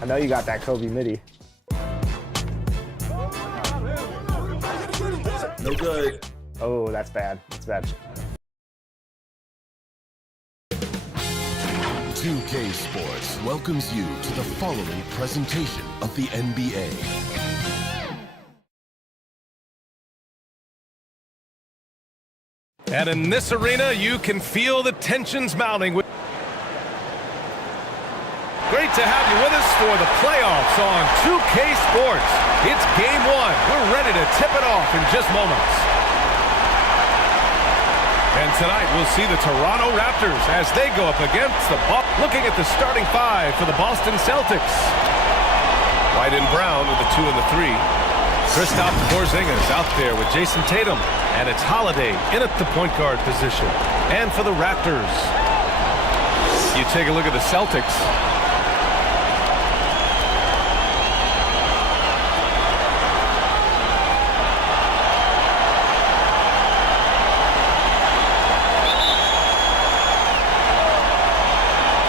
I know you got that Kobe midi. No good. Oh, that's bad. That's bad. 2K Sports welcomes you to the following presentation of the NBA. And in this arena, you can feel the tensions mounting. Great to have you with us for the playoffs on 2K Sports. It's game one. We're ready to tip it off in just moments. And tonight, we'll see the Toronto Raptors as they go up against the Bucks. Looking at the starting five for the Boston Celtics. White and Brown with the 2 and the 3. Kristaps Porzingis out there with Jason Tatum. And it's Holiday in at the point guard position. And for the Raptors, you take a look at the Celtics.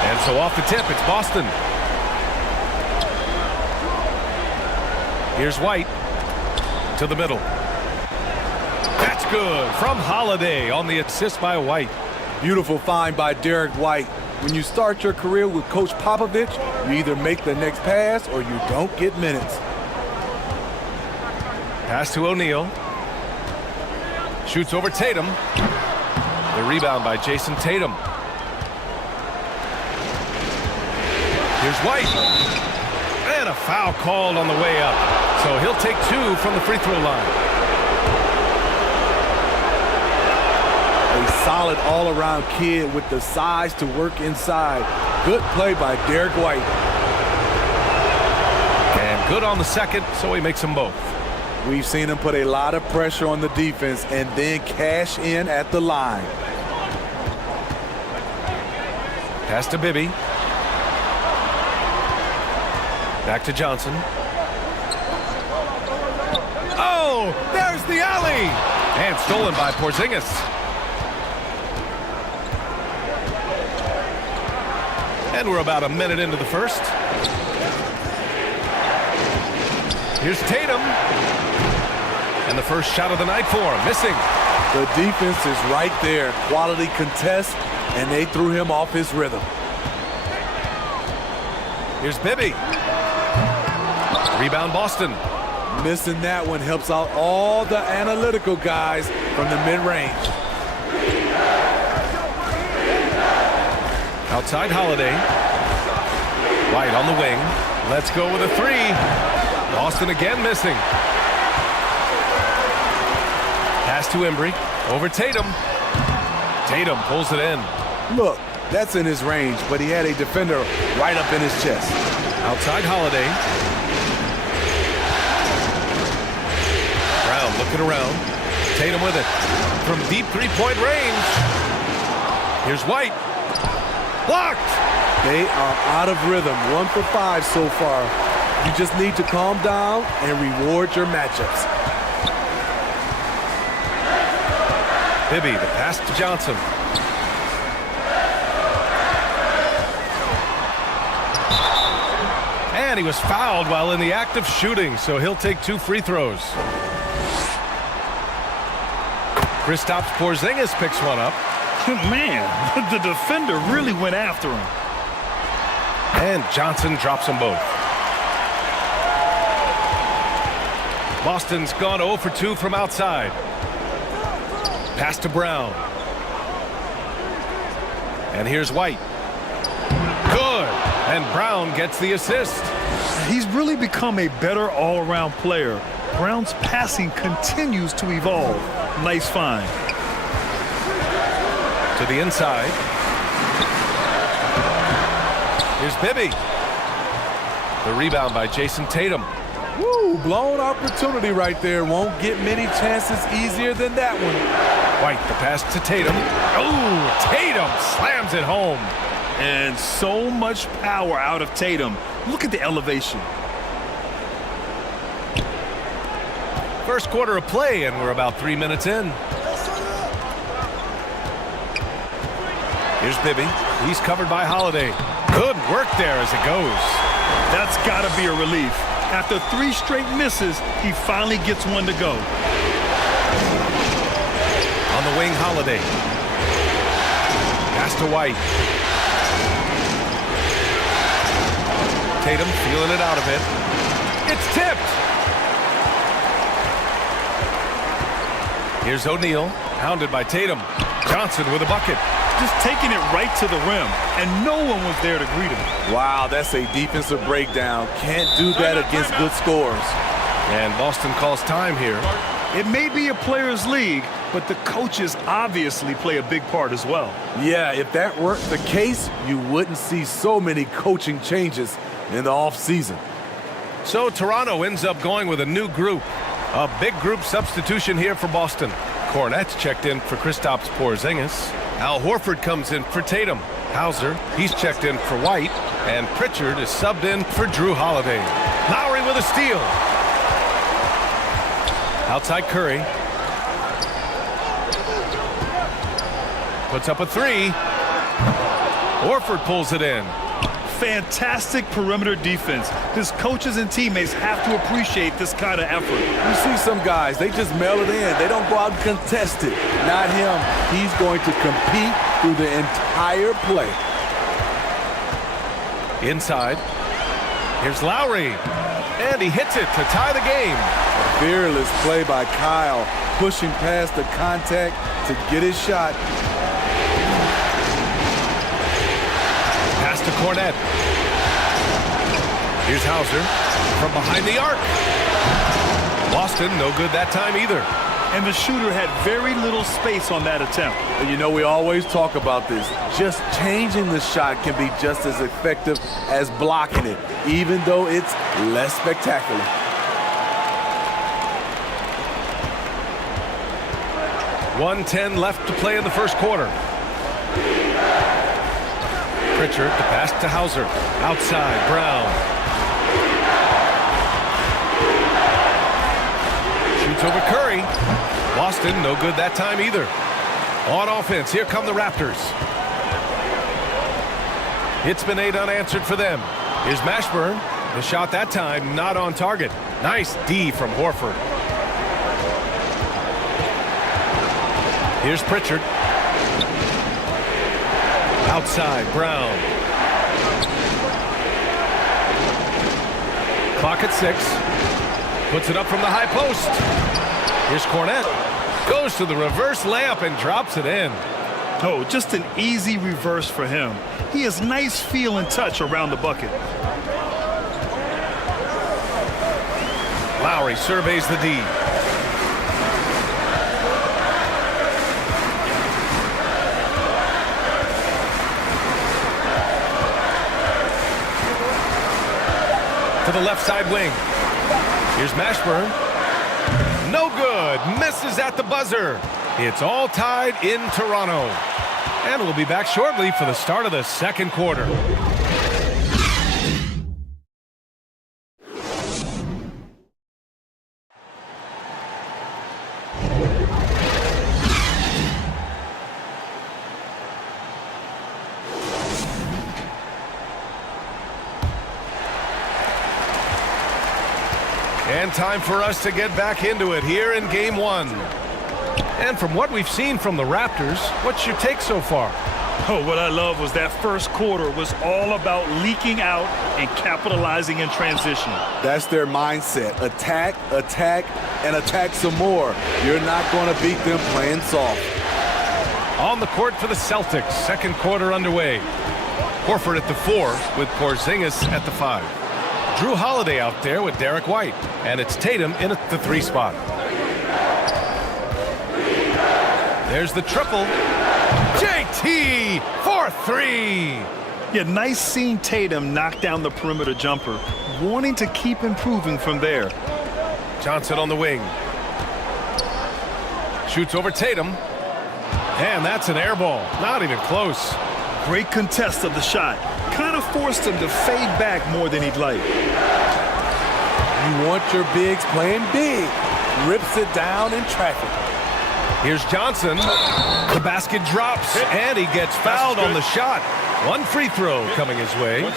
And so off the tip, it's Boston. Here's White to the middle. That's good from Holiday on the assist by White. Beautiful find by Derek White. When you start your career with Coach Popovich, you either make the next pass or you don't get minutes. Pass to O'Neal. Shoots over Tatum. The rebound by Jason Tatum. Here's White. And a foul called on the way up. So he'll take 2 from the free throw line. A solid all-around kid with the size to work inside. Good play by Derek White. And good on the second, so he makes them both. We've seen him put a lot of pressure on the defense and then cash in at the line. Pass to Bibby. Back to Johnson. Oh, there's the alley! And stolen by Porzingis. And we're about a minute into the first. Here's Tatum. And the first shot of the night for him, missing. The defense is right there. Quality contest, and they threw him off his rhythm. Here's Bibby. Rebound Boston. Missing that one helps out all the analytical guys from the mid-range. Outside Holiday. White on the wing. Let's go with a 3. Boston again missing. Pass to Embry. Over Tatum. Tatum pulls it in. Look, that's in his range, but he had a defender right up in his chest. Outside Holiday. Brown looking around. Tatum with it. From deep three-point range. Here's White. Blocked! They are out of rhythm. 1 for 5 so far. You just need to calm down and reward your matchups. Bibby, the pass to Johnson. And he was fouled while in the act of shooting, so he'll take 2 free throws. Kristaps Porzingis picks one up. Man, the defender really went after him. And Johnson drops them both. Boston's gone 0 for 2 from outside. Pass to Brown. And here's White. Good. And Brown gets the assist. He's really become a better all-around player. Brown's passing continues to evolve. Nice find. To the inside. Here's Bibby. The rebound by Jason Tatum. Woo, blown opportunity right there. Won't get many chances easier than that one. White, the pass to Tatum. Oh, Tatum slams it home. And so much power out of Tatum. Look at the elevation. First quarter of play, and we're about 3 minutes in. Here's Bibby. He's covered by Holiday. Good work there as it goes. That's got to be a relief. After 3 straight misses, he finally gets one to go. On the wing, Holiday. Pass to White. Tatum feeling it out of it. It's tipped. Here's O'Neal, hounded by Tatum. Johnson with a bucket. Just taking it right to the rim, and no one was there to greet him. Wow, that's a defensive breakdown. Can't do that against good scores. And Boston calls time here. It may be a players' league, but the coaches obviously play a big part as well. Yeah, if that weren't the case, you wouldn't see so many coaching changes in the offseason. So Toronto ends up going with a new group. A big group substitution here for Boston. Cornette's checked in for Kristaps Porzingis. Al Horford comes in for Tatum. Hauser, he's checked in for White. And Pritchard is subbed in for Drew Holiday. Lowry with a steal. Outside Curry. Puts up a 3. Horford pulls it in. Fantastic perimeter defense. His coaches and teammates have to appreciate this kind of effort. You see some guys, they just mail it in. They don't go out and contest it. Not him. He's going to compete through the entire play. Inside. Here's Lowry. And he hits it to tie the game. Fearless play by Kyle, pushing past the contact to get his shot. Pass to Cornette. Here's Hauser from behind the arc. Boston, no good that time either. And the shooter had very little space on that attempt. And you know, we always talk about this. Just changing the shot can be just as effective as blocking it, even though it's less spectacular. .110 left to play in the first quarter. Pritchard to pass to Hauser. Outside, Brown. Shoots over Curry. Boston, no good that time either. On offense, here come the Raptors. It's been 8 unanswered for them. Here's Mashburn. The shot that time not on target. Nice D from Horford. Here's Pritchard. Outside, Brown. Clock at 6. Puts it up from the high post. Here's Cornette. Goes to the reverse layup and drops it in. Oh, just an easy reverse for him. He has nice feel and touch around the bucket. Lowry surveys the D. To the left side wing. Here's Mashburn. No good. Misses at the buzzer. It's all tied in Toronto. And we'll be back shortly for the start of the second quarter. And time for us to get back into it here in Game 1. And from what we've seen from the Raptors, what's your take so far? Oh, what I love was that first quarter was all about leaking out and capitalizing in transition. That's their mindset. Attack, attack, and attack some more. You're not going to beat them playing soft. On the court for the Celtics, second quarter underway. Horford at the 4 with Porzingis at the 5. Drew Holiday out there with Derek White. And it's Tatum in at the 3 spot. There's the triple. JT for 3. Yeah, nice seeing Tatum knock down the perimeter jumper, wanting to keep improving from there. Johnson on the wing. Shoots over Tatum. And that's an air ball. Not even close. Great contest of the shot. Kind of forced him to fade back more than he'd like. You want your bigs playing big. Rips it down in traffic. Here's Johnson. The basket drops, and he gets fouled on the shot. One free throw coming his way.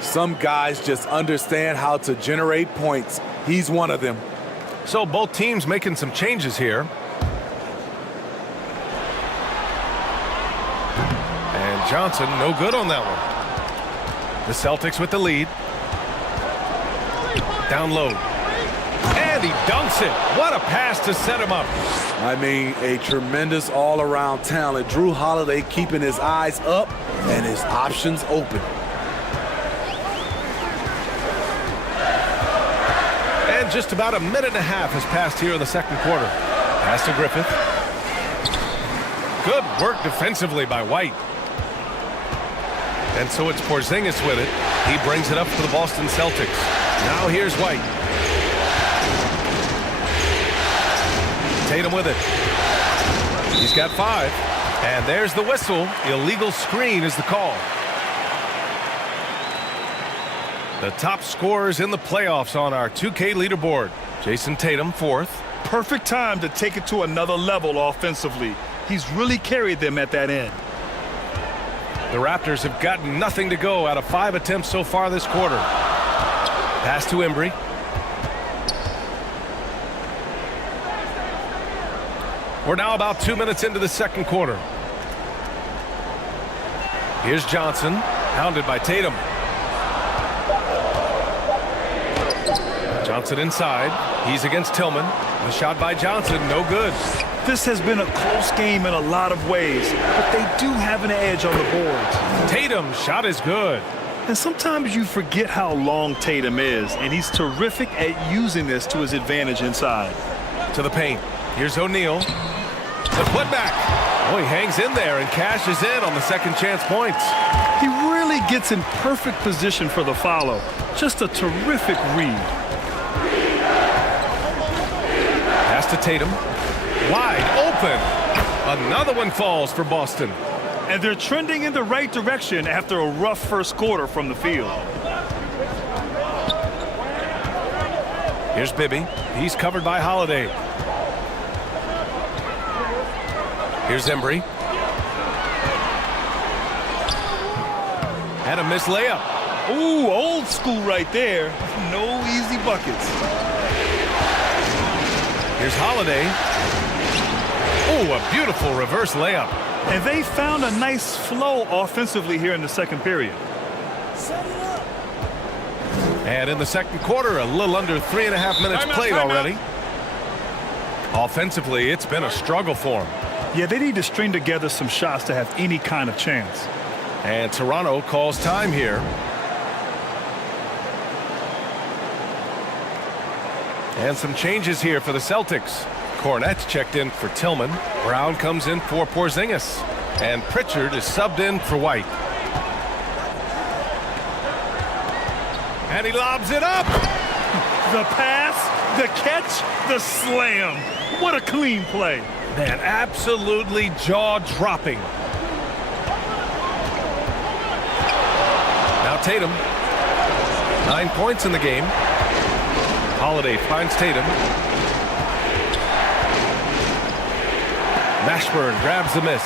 Some guys just understand how to generate points. He's one of them. So both teams making some changes here. And Johnson, no good on that one. The Celtics with the lead. Down low. And he dunks it. What a pass to set him up. I mean, a tremendous all-around talent. Drew Holiday keeping his eyes up and his options open. And just about a minute and a half has passed here in the second quarter. Pass to Griffith. Good work defensively by White. And so it's Porzingis with it. He brings it up for the Boston Celtics. Now here's White. Tatum with it. He's got 5. And there's the whistle. Illegal screen is the call. The top scorers in the playoffs on our 2K leaderboard. Jason Tatum, 4th. Perfect time to take it to another level offensively. He's really carried them at that end. The Raptors have gotten nothing to go out of 5 attempts so far this quarter. Pass to Embry. We're now about 2 minutes into the second quarter. Here's Johnson, hounded by Tatum. Johnson inside. He's against Tillman. The shot by Johnson, no good. This has been a close game in a lot of ways, but they do have an edge on the boards. Tatum's shot is good. And sometimes you forget how long Tatum is, and he's terrific at using this to his advantage inside. To the paint. Here's O'Neal. The putback. Oh, he hangs in there and cashes in on the second chance points. He really gets in perfect position for the follow. Just a terrific read. Pass to Tatum. Wide open. Another one falls for Boston. And they're trending in the right direction after a rough first quarter from the field. Here's Bibby. He's covered by Holiday. Here's Embry. And a missed layup. Ooh, old school right there. No easy buckets. Here's Holiday. Ooh, a beautiful reverse layup. And they found a nice flow offensively here in the second period. And in the second quarter, a little under 3.5 minutes played already. Offensively, it's been a struggle for them. Yeah, they need to string together some shots to have any kind of chance. And Toronto calls time here. And some changes here for the Celtics. Cornette's checked in for Tillman. Brown comes in for Porzingis. And Pritchard is subbed in for White. And he lobs it up. The pass, the catch, the slam. What a clean play. Man, absolutely jaw-dropping. Now Tatum. 9 points in the game. Holiday finds Tatum. Mashburn grabs the miss.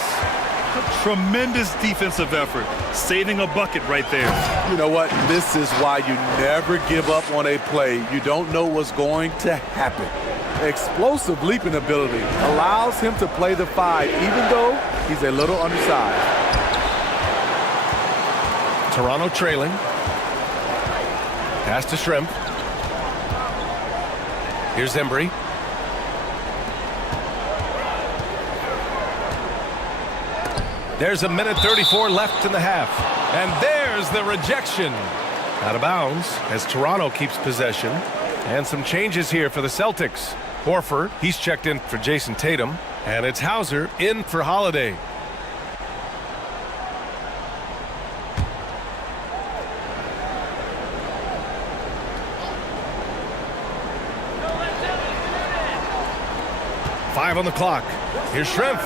A tremendous defensive effort. Saving a bucket right there. You know what? This is why you never give up on a play. You don't know what's going to happen. Explosive leaping ability allows him to play the 5, even though he's a little undersized. Toronto trailing. Pass to Shrimp. Here's Embry. There's a minute 34 left in the half. And there's the rejection. Out of bounds as Toronto keeps possession. And some changes here for the Celtics. Horford, he's checked in for Jason Tatum. And it's Hauser in for Holiday. Five on the clock. Here's Shrimp.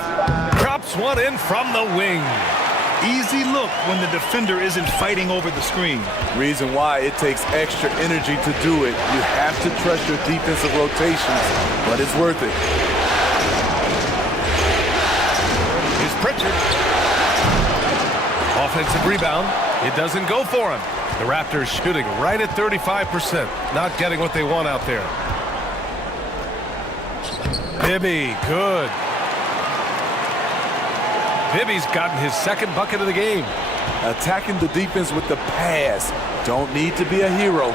Drops one in from the wing. Easy look when the defender isn't fighting over the screen. Reason why it takes extra energy to do it. You have to trust your defensive rotations, but it's worth it. Here's Pritchard. offensive rebound. It doesn't go for him. The Raptors shooting right at 35%. Not getting what they want out there. Bibby, good. Bibby's gotten his second bucket of the game. Attacking the defense with the pass. Don't need to be a hero.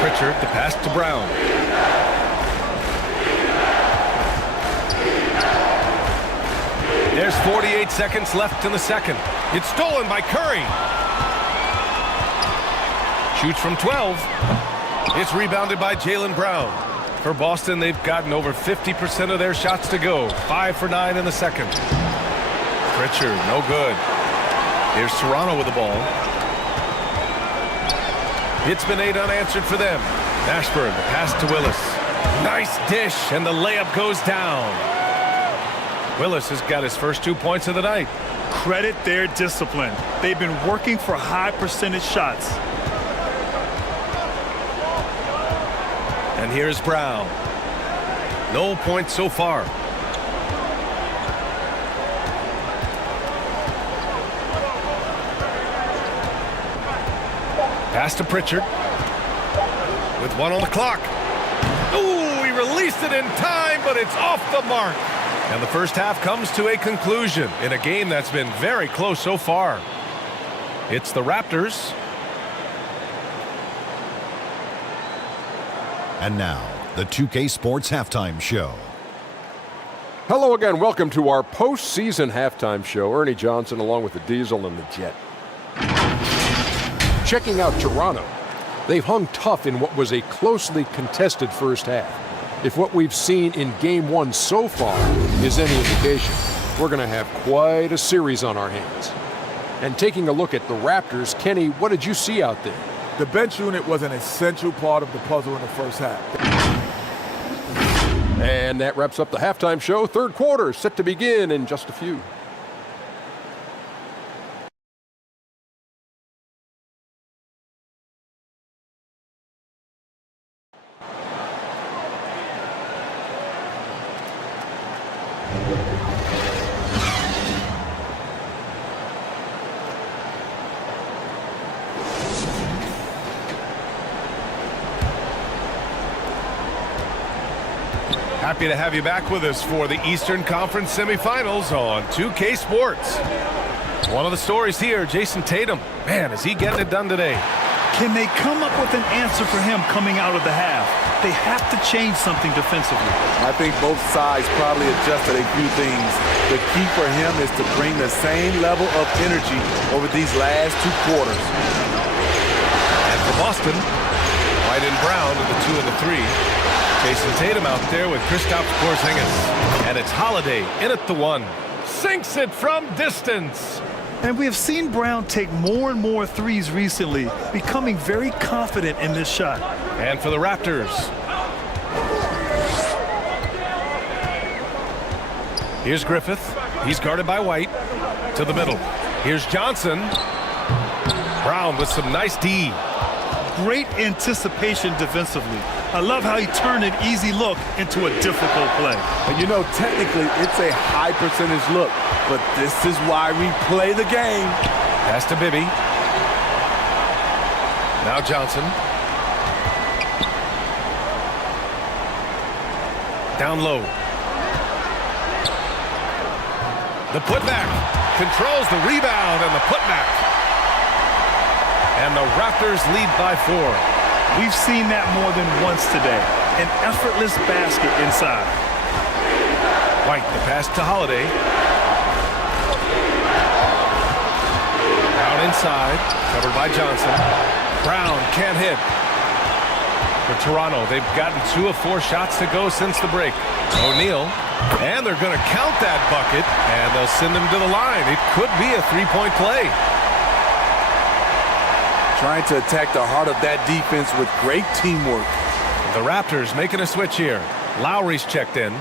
Pritchard, the pass to Brown. There's 48 seconds left in the second. It's stolen by Curry. Shoots from 12. It's rebounded by Jaylen Brown. For Boston, they've gotten over 50% of their shots to go. 5 for 9 in the second. Pritchard, no good. Here's Toronto with the ball. It's been 8 unanswered for them. Ashburn, the pass to Willis. Nice dish, and the layup goes down. Willis has got his first 2 points of the night. Credit their discipline. They've been working for high percentage shots. And here's Brown. No points so far. Pass to Pritchard. With 1 on the clock. Ooh, he released it in time, but it's off the mark. And the first half comes to a conclusion in a game that's been very close so far. It's the Raptors. And now, the 2K Sports Halftime Show. Hello again. Welcome to our postseason halftime show. Ernie Johnson along with the Diesel and the Jet. Checking out Toronto. They've hung tough in what was a closely contested first half. If what we've seen in Game 1 so far is any indication, we're going to have quite a series on our hands. And taking a look at the Raptors, Kenny, what did you see out there? The bench unit was an essential part of the puzzle in the first half. And that wraps up the halftime show. Third quarter set to begin in just a few. Happy to have you back with us for the Eastern Conference semifinals on 2K Sports. One of the stories here, Jason Tatum. Man, is he getting it done today? Can they come up with an answer for him coming out of the half? They have to change something defensively. I think both sides probably adjusted a few things. The key for him is to bring the same level of energy over these last 2 quarters. And for Boston, White and Brown with the 2 and the 3. Jason Tatum out there with Kristaps Porzingis. And it's Holiday in at the 1. Sinks it from distance. And we have seen Brown take more and more threes recently, becoming very confident in this shot. And for the Raptors. Here's Griffith. He's guarded by White. To the middle. Here's Johnson. Brown with some nice D. Great anticipation defensively. I love how he turned an easy look into a difficult play. And you know, technically, it's a high percentage look, but this is why we play the game. Pass to Bibby. Now Johnson. Down low. The putback. Controls the rebound and the putback. And the Raptors lead by 4. We've seen that more than once today. An effortless basket inside. White, the pass to Holiday. Brown inside, covered by Johnson. Brown can't hit. For Toronto, they've gotten 2 of 4 shots to go since the break. O'Neal, and they're going to count that bucket, and they'll send him to the line. It could be a 3-point play. Trying to attack the heart of that defense with great teamwork. The Raptors making a switch here. Lowry's checked in.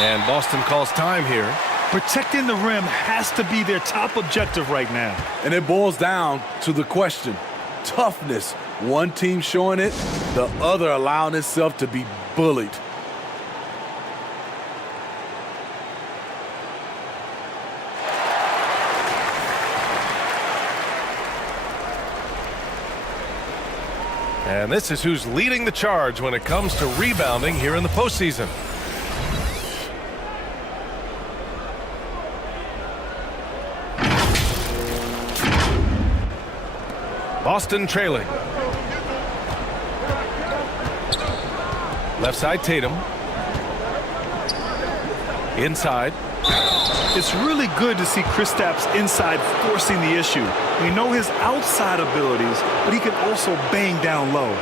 And Boston calls time here. Protecting the rim has to be their top objective right now. And it boils down to the question. Toughness. One team showing it, the other allowing itself to be bullied. And this is who's leading the charge when it comes to rebounding here in the postseason. Boston trailing. Left side, Tatum. Inside. It's really good to see Kristaps inside forcing the issue. We know his outside abilities, but he can also bang down low.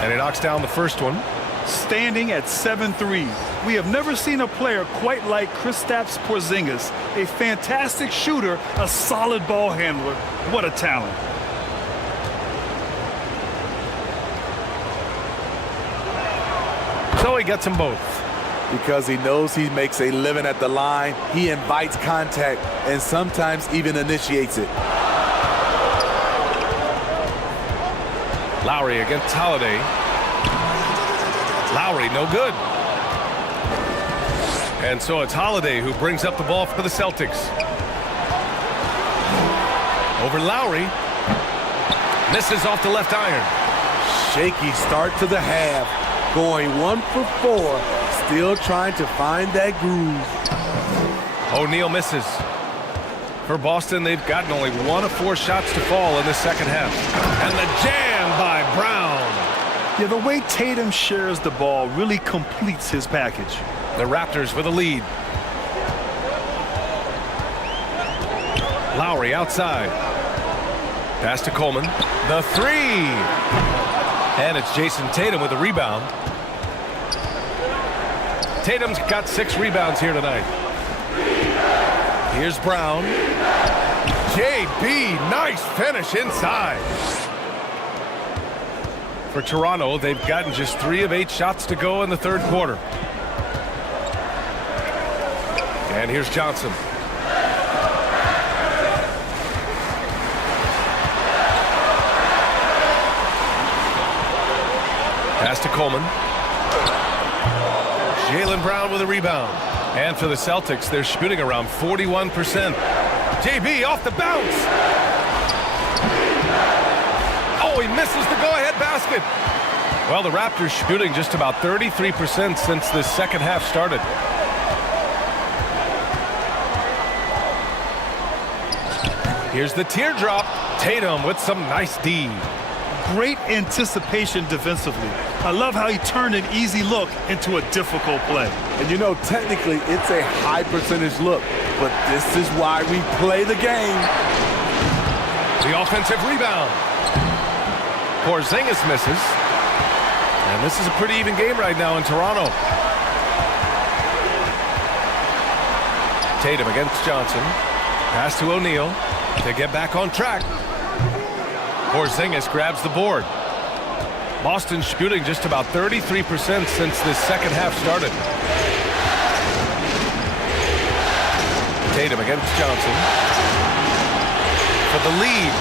And he knocks down the first one. Standing at 7-3, we have never seen a player quite like Kristaps Porzingis. A fantastic shooter, a solid ball handler. What a talent. So he gets them both. Because he knows he makes a living at the line, he invites contact and sometimes even initiates it. Lowry against Holiday. Lowry, no good. And so it's Holiday who brings up the ball for the Celtics. Over Lowry. Misses off the left iron. Shaky start to the half. Going 1 for 4. Still trying to find that groove. O'Neal misses. For Boston, they've gotten only 1 of 4 shots to fall in the second half. And the jam by Brown. Yeah, the way Tatum shares the ball really completes his package. The Raptors with a lead. Lowry outside. Pass to Coleman. The three. And it's Jason Tatum with a rebound. Tatum's got 6 rebounds here tonight. Here's Brown. JB, nice finish inside. For Toronto, they've gotten just 3 of 8 shots to go in the third quarter. And here's Johnson. Pass to Coleman. Jaylen Brown with a rebound. And for the Celtics, they're shooting around 41%. JB off the bounce. Oh, he misses the go-ahead basket. Well, the Raptors shooting just about 33% since the second half started. Here's the teardrop. Tatum with some nice D. Great anticipation defensively. I love how he turned an easy look into a difficult play. And you know, technically, it's a high percentage look, but this is why we play the game. The offensive rebound. Porzingis misses. And this is a pretty even game right now in Toronto. Tatum against Johnson. Pass to O'Neal to get back on track. Porzingis grabs the board. Boston shooting just about 33% since the second half started. Tatum against Johnson. For the lead.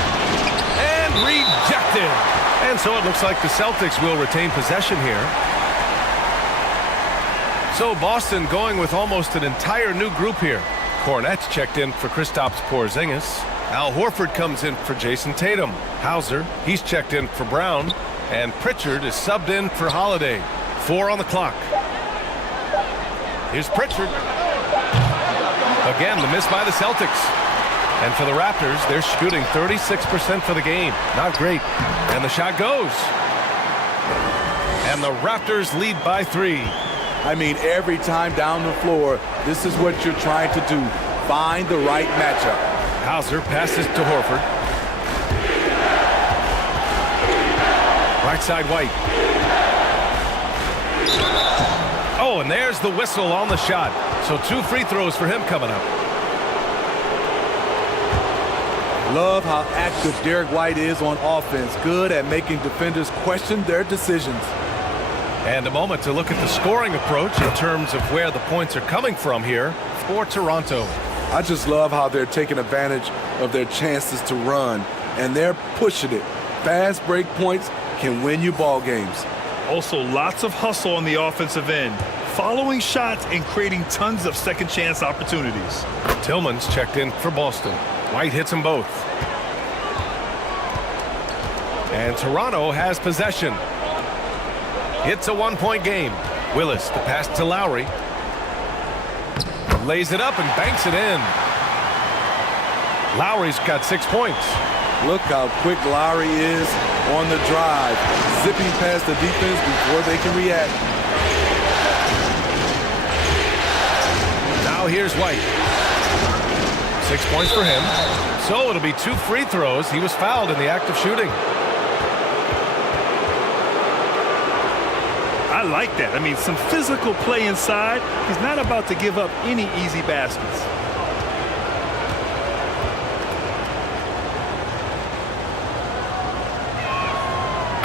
And rejected. And so it looks like the Celtics will retain possession here. So Boston going with almost an entire new group here. Kornet's checked in for Kristaps Porzingis. Al Horford comes in for Jason Tatum. Hauser, he's checked in for Brown. And Pritchard is subbed in for Holiday. 4 on the clock. Here's Pritchard. Again, the miss by the Celtics. And for the Raptors, they're shooting 36% for the game. Not great. And the shot goes. And the Raptors lead by 3. I mean, every time down the floor, this is what you're trying to do. Find the right matchup. Hauser passes to Horford. Right side, White. Oh, and there's the whistle on the shot. So 2 free throws for him coming up. Love how active Derek White is on offense. Good at making defenders question their decisions. And a moment to look at the scoring approach in terms of where the points are coming from here for Toronto. I just love how they're taking advantage of their chances to run, and they're pushing it. Fast break points can win you ball games. Also, lots of hustle on the offensive end, following shots and creating tons of second chance opportunities. Tillman's checked in for Boston. White hits them both. And Toronto has possession. It's a 1-point game. Willis, the pass to Lowry. Lays it up and banks it in. Lowry's got 6 points. Look how quick Lowry is on the drive, zipping past the defense before they can react. Now here's White. 6 points for him. So it'll be 2 free throws. He was fouled in the act of shooting. I like that. I mean, some physical play inside. He's not about to give up any easy baskets.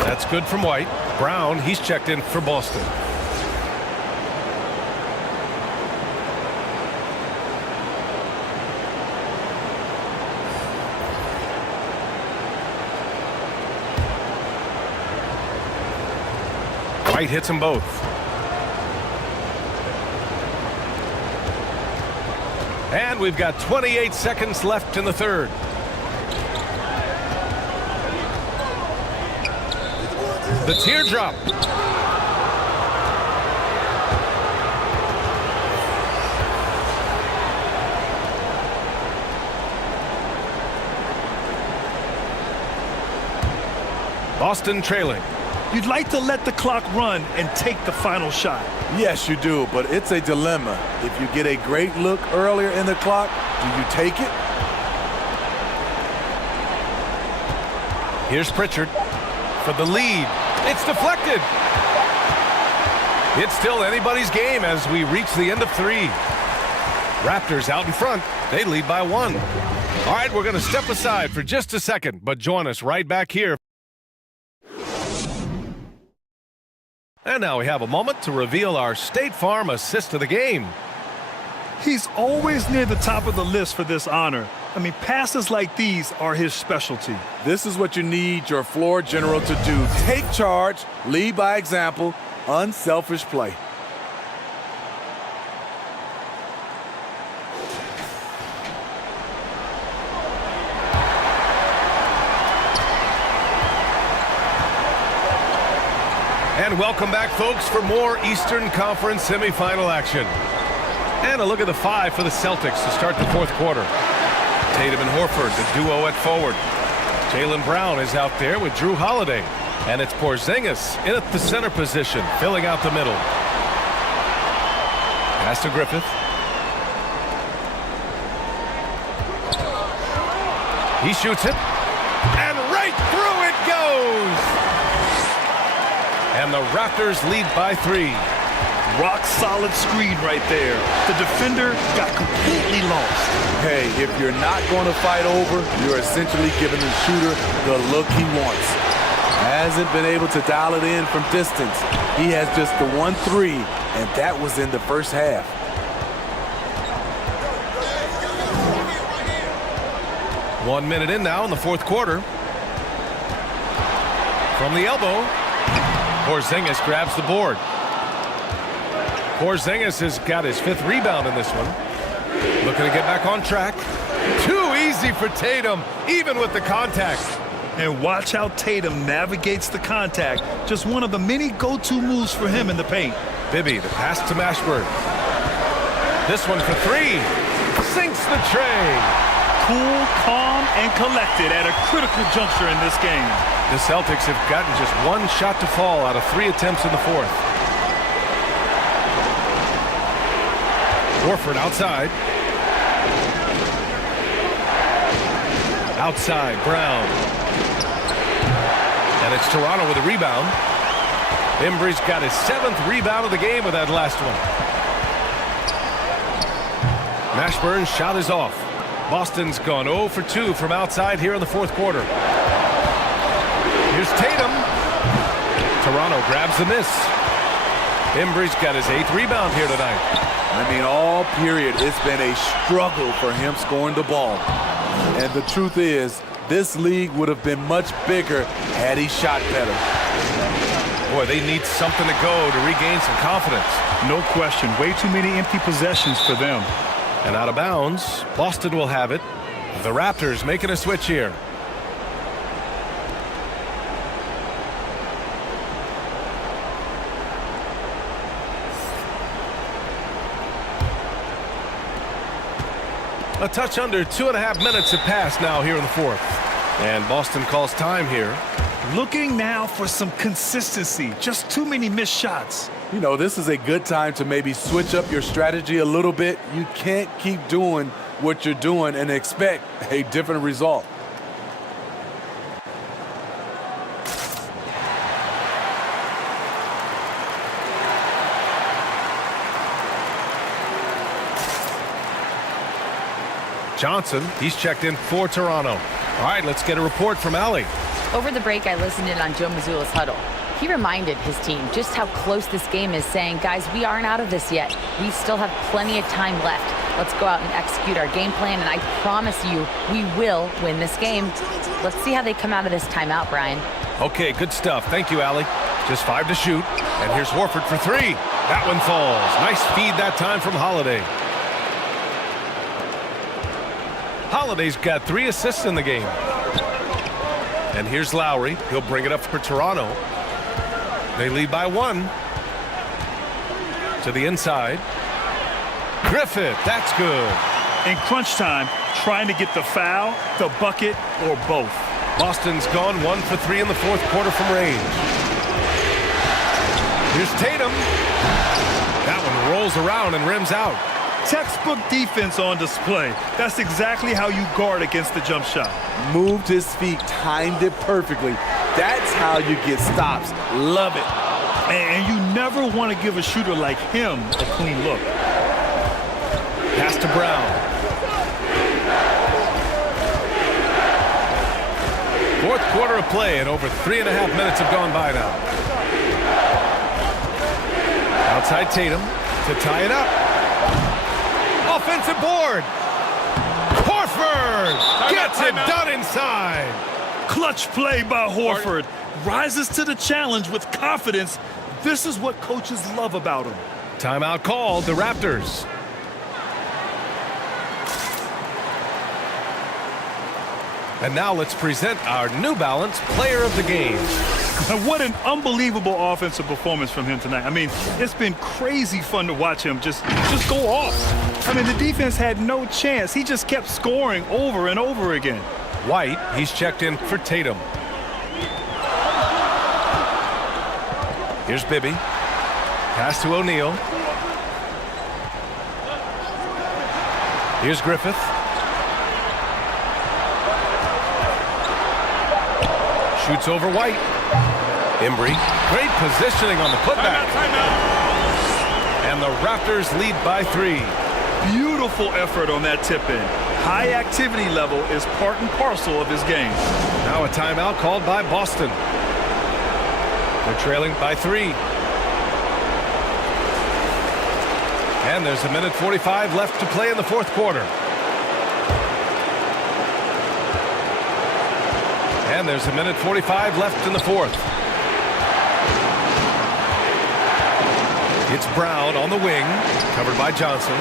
That's good from White. Brown, he's checked in for Boston. White hits them both. And we've got 28 seconds left in the third. The teardrop. Boston trailing. You'd like to let the clock run and take the final shot. Yes, you do, but it's a dilemma. If you get a great look earlier in the clock, do you take it? Here's Pritchard for the lead. It's deflected. It's still anybody's game as we reach the end of 3. Raptors out in front. They lead by 1. All right, we're going to step aside for just a second, but join us right back here. And now we have a moment to reveal our State Farm assist of the game. He's always near the top of the list for this honor. I mean, passes like these are his specialty. This is what you need your floor general to do. Take charge, lead by example, unselfish play. And welcome back, folks, for more Eastern Conference semifinal action. And a look at the 5 for the Celtics to start the fourth quarter. Tatum and Horford, the duo at forward. Jaylen Brown is out there with Drew Holiday. And it's Porzingis in at the center position, filling out the middle. Pass to Griffith. He shoots it. And right through it goes! And the Raptors lead by 3. Rock solid screen right there. The defender got completely lost. Hey, if you're not going to fight over, you're essentially giving the shooter the look he wants. Hasn't been able to dial it in from distance. He has just the 1 3, and that was in the first half. One minute in now in the fourth quarter. From the elbow, Porzingis grabs the board. Porzingis has got his 5th rebound in this one. Looking to get back on track. Too easy for Tatum, even with the contact. And watch how Tatum navigates the contact. Just one of the many go-to moves for him in the paint. Bibby, the pass to Mashburn. This one for 3. Sinks the tray. Cool, calm, and collected at a critical juncture in this game. The Celtics have gotten just 1 shot to fall out of 3 attempts in the fourth. Horford outside. Outside, Brown. And it's Toronto with a rebound. Embry's got his 7th rebound of the game with that last one. Mashburn's shot is off. Boston's gone 0 for 2 from outside here in the 4th quarter. Here's Tatum. Toronto grabs the miss. Embry's got his 8th rebound here tonight. I mean, all period, it's been a struggle for him scoring the ball. And the truth is, this league would have been much bigger had he shot better. Boy, they need something to go to regain some confidence. No question. Way too many empty possessions for them. And out of bounds, Boston will have it. The Raptors making a switch here. A touch under 2.5 minutes have passed now here in the 4th. And Boston calls time here. Looking now for some consistency. Just too many missed shots. You know, this is a good time to maybe switch up your strategy a little bit. You can't keep doing what you're doing and expect a different result. Johnson, he's checked in for Toronto. All right, let's get a report from Allie. Over the break, I listened in on Joe Mazzulla's huddle. He reminded his team just how close this game is, saying, guys, we aren't out of this yet. We still have plenty of time left. Let's go out and execute our game plan, and I promise you, we will win this game. Let's see how they come out of this timeout, Brian. Okay, good stuff. Thank you, Allie. Just 5 to shoot. And here's Horford for 3. That one falls. Nice feed that time from Holiday. Holiday's got 3 assists in the game. And here's Lowry. He'll bring it up for Toronto. They lead by 1. To the inside. Griffith, that's good. In crunch time, trying to get the foul, the bucket, or both. Boston's gone 1 for 3 in the 4th quarter from range. Here's Tatum. That one rolls around and rims out. Textbook defense on display. That's exactly how you guard against the jump shot. Moved his feet, timed it perfectly. That's how you get stops. Love it. And you never want to give a shooter like him a clean look. Pass to Brown. 4th quarter of play, and over 3.5 minutes have gone by now. Outside Tatum to tie it up. Offensive board. Horford gets it done inside. Clutch play by Horford. Rises to the challenge with confidence. This is what coaches love about him. Timeout called, the Raptors. And now let's present our New Balance Player of the Game. What an unbelievable offensive performance from him tonight. I mean, it's been crazy fun to watch him just go off. I mean, the defense had no chance. He just kept scoring over and over again. White, he's checked in for Tatum. Here's Bibby. Pass to O'Neal. Here's Griffith. Shoots over White. Embry. Great positioning on the putback. And the Raptors lead by 3. Beautiful effort on that tip-in. High activity level is part and parcel of his game. Now a timeout called by Boston. They're trailing by 3. And there's 1:45 left to play in the 4th quarter. And there's 1:45 left in the 4th. It's Brown on the wing, covered by Johnson.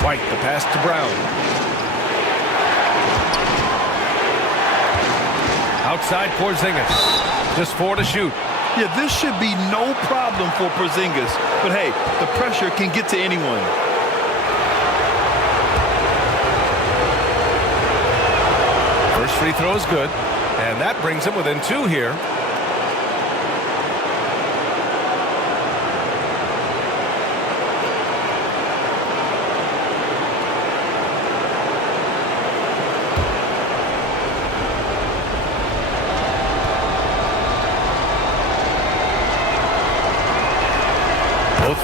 White, the pass to Brown. Outside Porzingis. Just 4 to shoot. Yeah, this should be no problem for Porzingis. But hey, the pressure can get to anyone. First free throw is good, and that brings him within 2 here.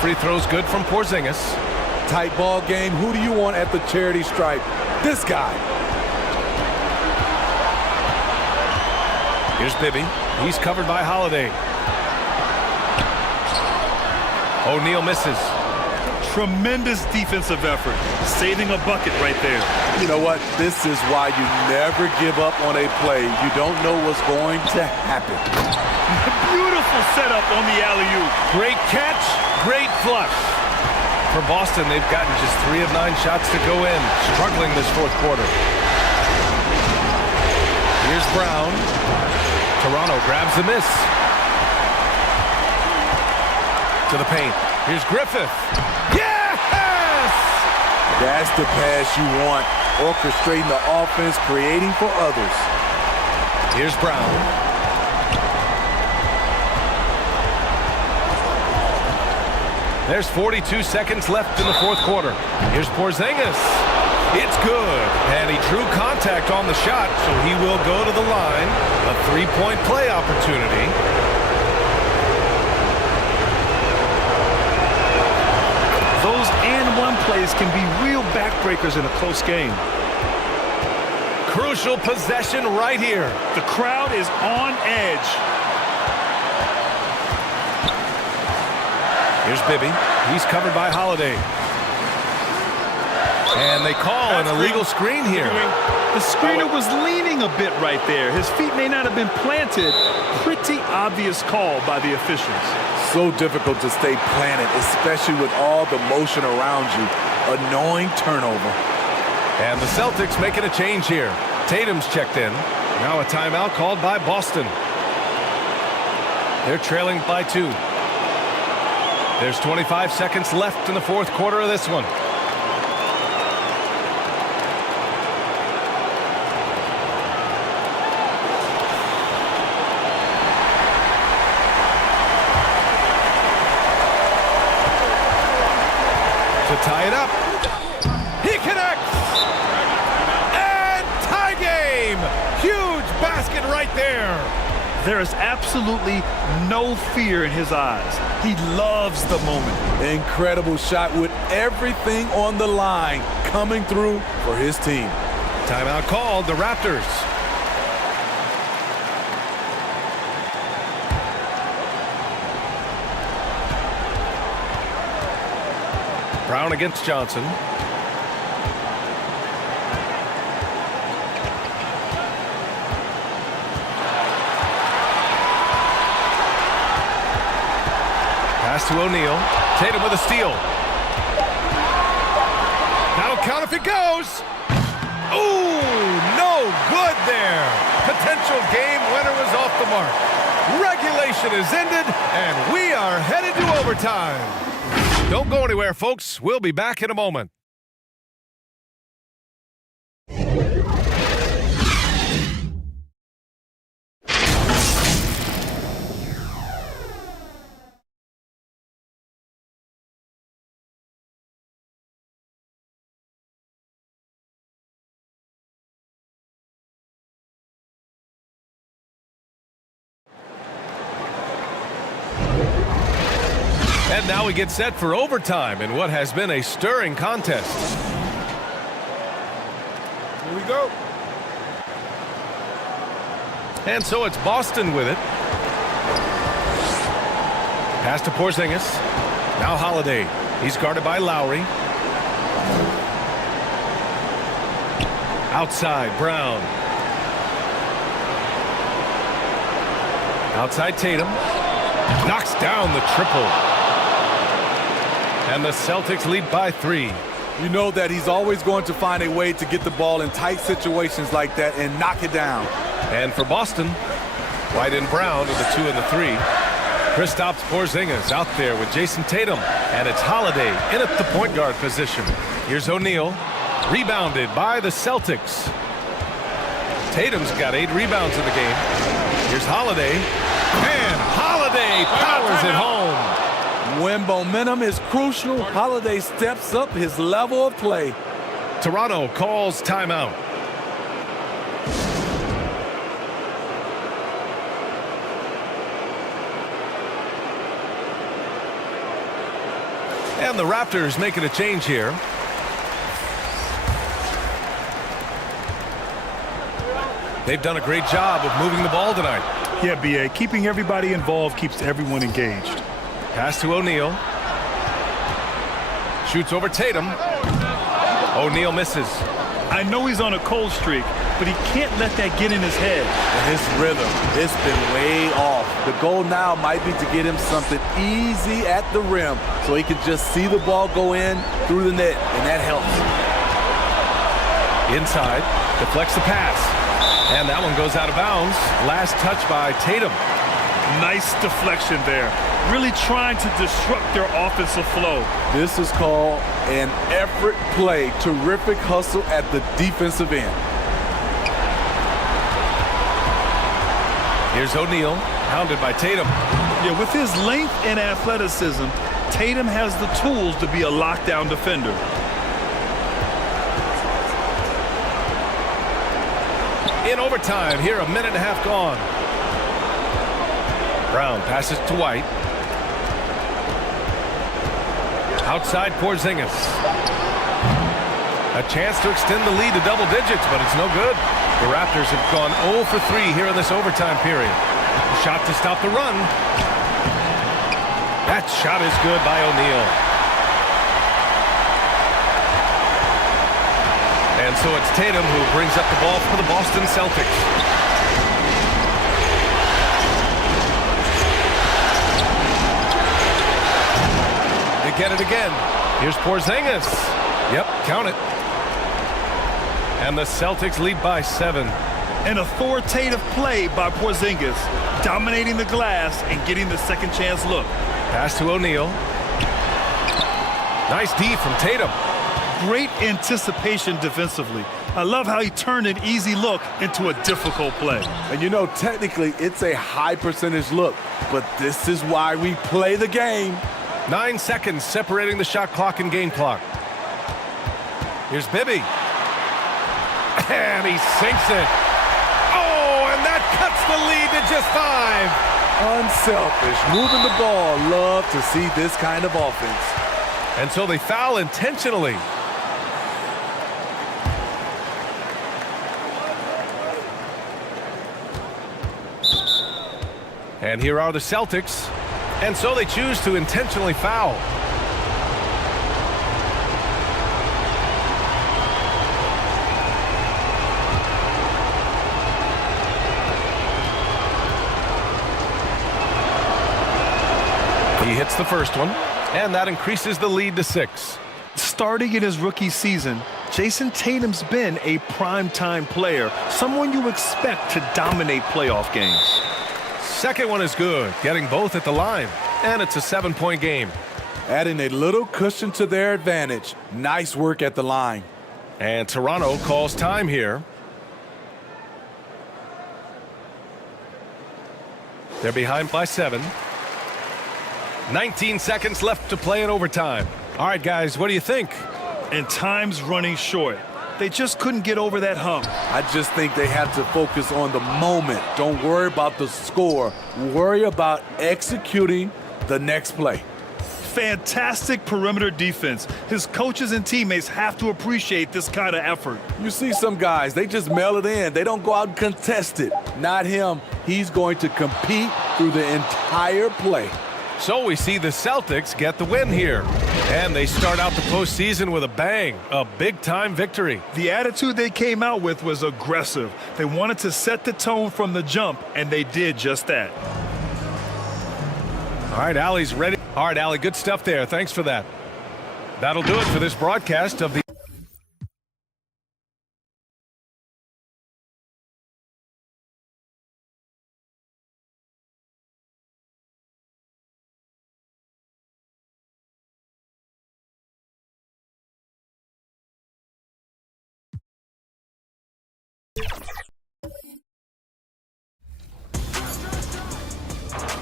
free throw's good from Porzingis. Tight ball game. Who do you want at the charity stripe? This guy. Here's Bibby. He's covered by Holiday. O'Neal misses. Tremendous defensive effort. Saving a bucket right there. You know what? This is why you never give up on a play. You don't know what's going to happen. Beautiful setup on the alley-oop. Great catch, great flush. For Boston, they've gotten just 3 of 9 shots to go in, struggling this fourth quarter. Here's Brown. Toronto grabs the miss. To the paint. Here's Griffith. Yes! That's the pass you want. Orchestrating the offense, creating for others. Here's Brown. There's 42 seconds left in the fourth quarter. Here's Porzingis. It's good. And he drew contact on the shot, so he will go to the line. A 3-point play opportunity. Those and-one plays can be real backbreakers in a close game. Crucial possession right here. The crowd is on edge. Here's Bibby. He's covered by Holiday. And they call an illegal screen here. The screener was leaning a bit right there. His feet may not have been planted. Pretty obvious call by the officials. So difficult to stay planted, especially with all the motion around you. Annoying turnover. And the Celtics making a change here. Tatum's checked in. Now a timeout called by Boston. They're trailing by 2. There's 25 seconds left in the fourth quarter of this one. To tie it up. He connects! And tie game! Huge basket right there! There is absolutely no fear in his eyes. He loves the moment. Incredible shot with everything on the line coming through for his team. Timeout called, the Raptors. Brown against Johnson. Pass to O'Neal. Tatum with a steal. That'll count if it goes. Ooh, no good there. Potential game winner was off the mark. Regulation is ended, and we are headed to overtime. Don't go anywhere, folks. We'll be back in a moment. And now we get set for overtime in what has been a stirring contest. Here we go. And so it's Boston with it. Pass to Porzingis. Now Holiday. He's guarded by Lowry. Outside, Brown. Outside, Tatum. Knocks down the triple. And the Celtics lead by 3. You know that he's always going to find a way to get the ball in tight situations like that and knock it down. And for Boston, White and Brown with the 2 and the 3. Kristaps Porzingis out there with Jason Tatum. And it's Holiday in at the point guard position. Here's O'Neal. Rebounded by the Celtics. Tatum's got 8 rebounds in the game. Here's Holiday. And Holiday powers it home. When momentum is crucial, Holiday steps up his level of play. Toronto calls timeout. And the Raptors making a change here. They've done a great job of moving the ball tonight. Yeah, B.A. Keeping everybody involved keeps everyone engaged. Pass to O'Neal. Shoots over Tatum. O'Neal misses. I know he's on a cold streak, but he can't let that get in his head. And his rhythm, it's been way off. The goal now might be to get him something easy at the rim so he can just see the ball go in through the net, and that helps. Inside, deflects the pass. And that one goes out of bounds. Last touch by Tatum. Nice deflection there. Really trying to disrupt their offensive flow. This is called an effort play. Terrific hustle at the defensive end. Here's O'Neal, hounded by Tatum. Yeah, with his length and athleticism, Tatum has the tools to be a lockdown defender. In overtime, here a minute and a half gone. Brown passes to White. Outside Porzingis. A chance to extend the lead to double digits, but it's no good. The Raptors have gone 0 for 3 here in this overtime period. Shot to stop the run. That shot is good by O'Neal. And so it's Tatum who brings up the ball for the Boston Celtics. They get it again. Here's Porzingis. Yep, count it. And the Celtics lead by 7. An authoritative play by Porzingis, dominating the glass and getting the second chance look. Pass to O'Neal. Nice D from Tatum. Great anticipation defensively. I love how he turned an easy look into a difficult play. And you know, technically, it's a high percentage look, but this is why we play the game. 9 seconds separating the shot clock and game clock. Here's Bibby. And he sinks it. Oh, and that cuts the lead to just 5. Unselfish, moving the ball. Love to see this kind of offense. And so they foul intentionally. And here are the Celtics. And so they choose to intentionally foul. He hits the first one, and that increases the lead to 6. Starting in his rookie season, Jason Tatum's been a primetime player, someone you expect to dominate playoff games. Second one is good, getting both at the line, and it's a 7-point game. Adding a little cushion to their advantage. Nice work at the line. And Toronto calls time here. They're behind by 7. 19 seconds left to play in overtime. All right, guys, what do you think? And time's running short. They just couldn't get over that hump. I just think they have to focus on the moment. Don't worry about the score. Worry about executing the next play. Fantastic perimeter defense. His coaches and teammates have to appreciate this kind of effort. You see some guys, they just mail it in. They don't go out and contest it. Not him. He's going to compete through the entire play. So we see the Celtics get the win here. And they start out the postseason with a bang, a big-time victory. The attitude they came out with was aggressive. They wanted to set the tone from the jump, and they did just that. All right, Allie's ready. All right, Allie, good stuff there. Thanks for that. That'll do it for this broadcast of the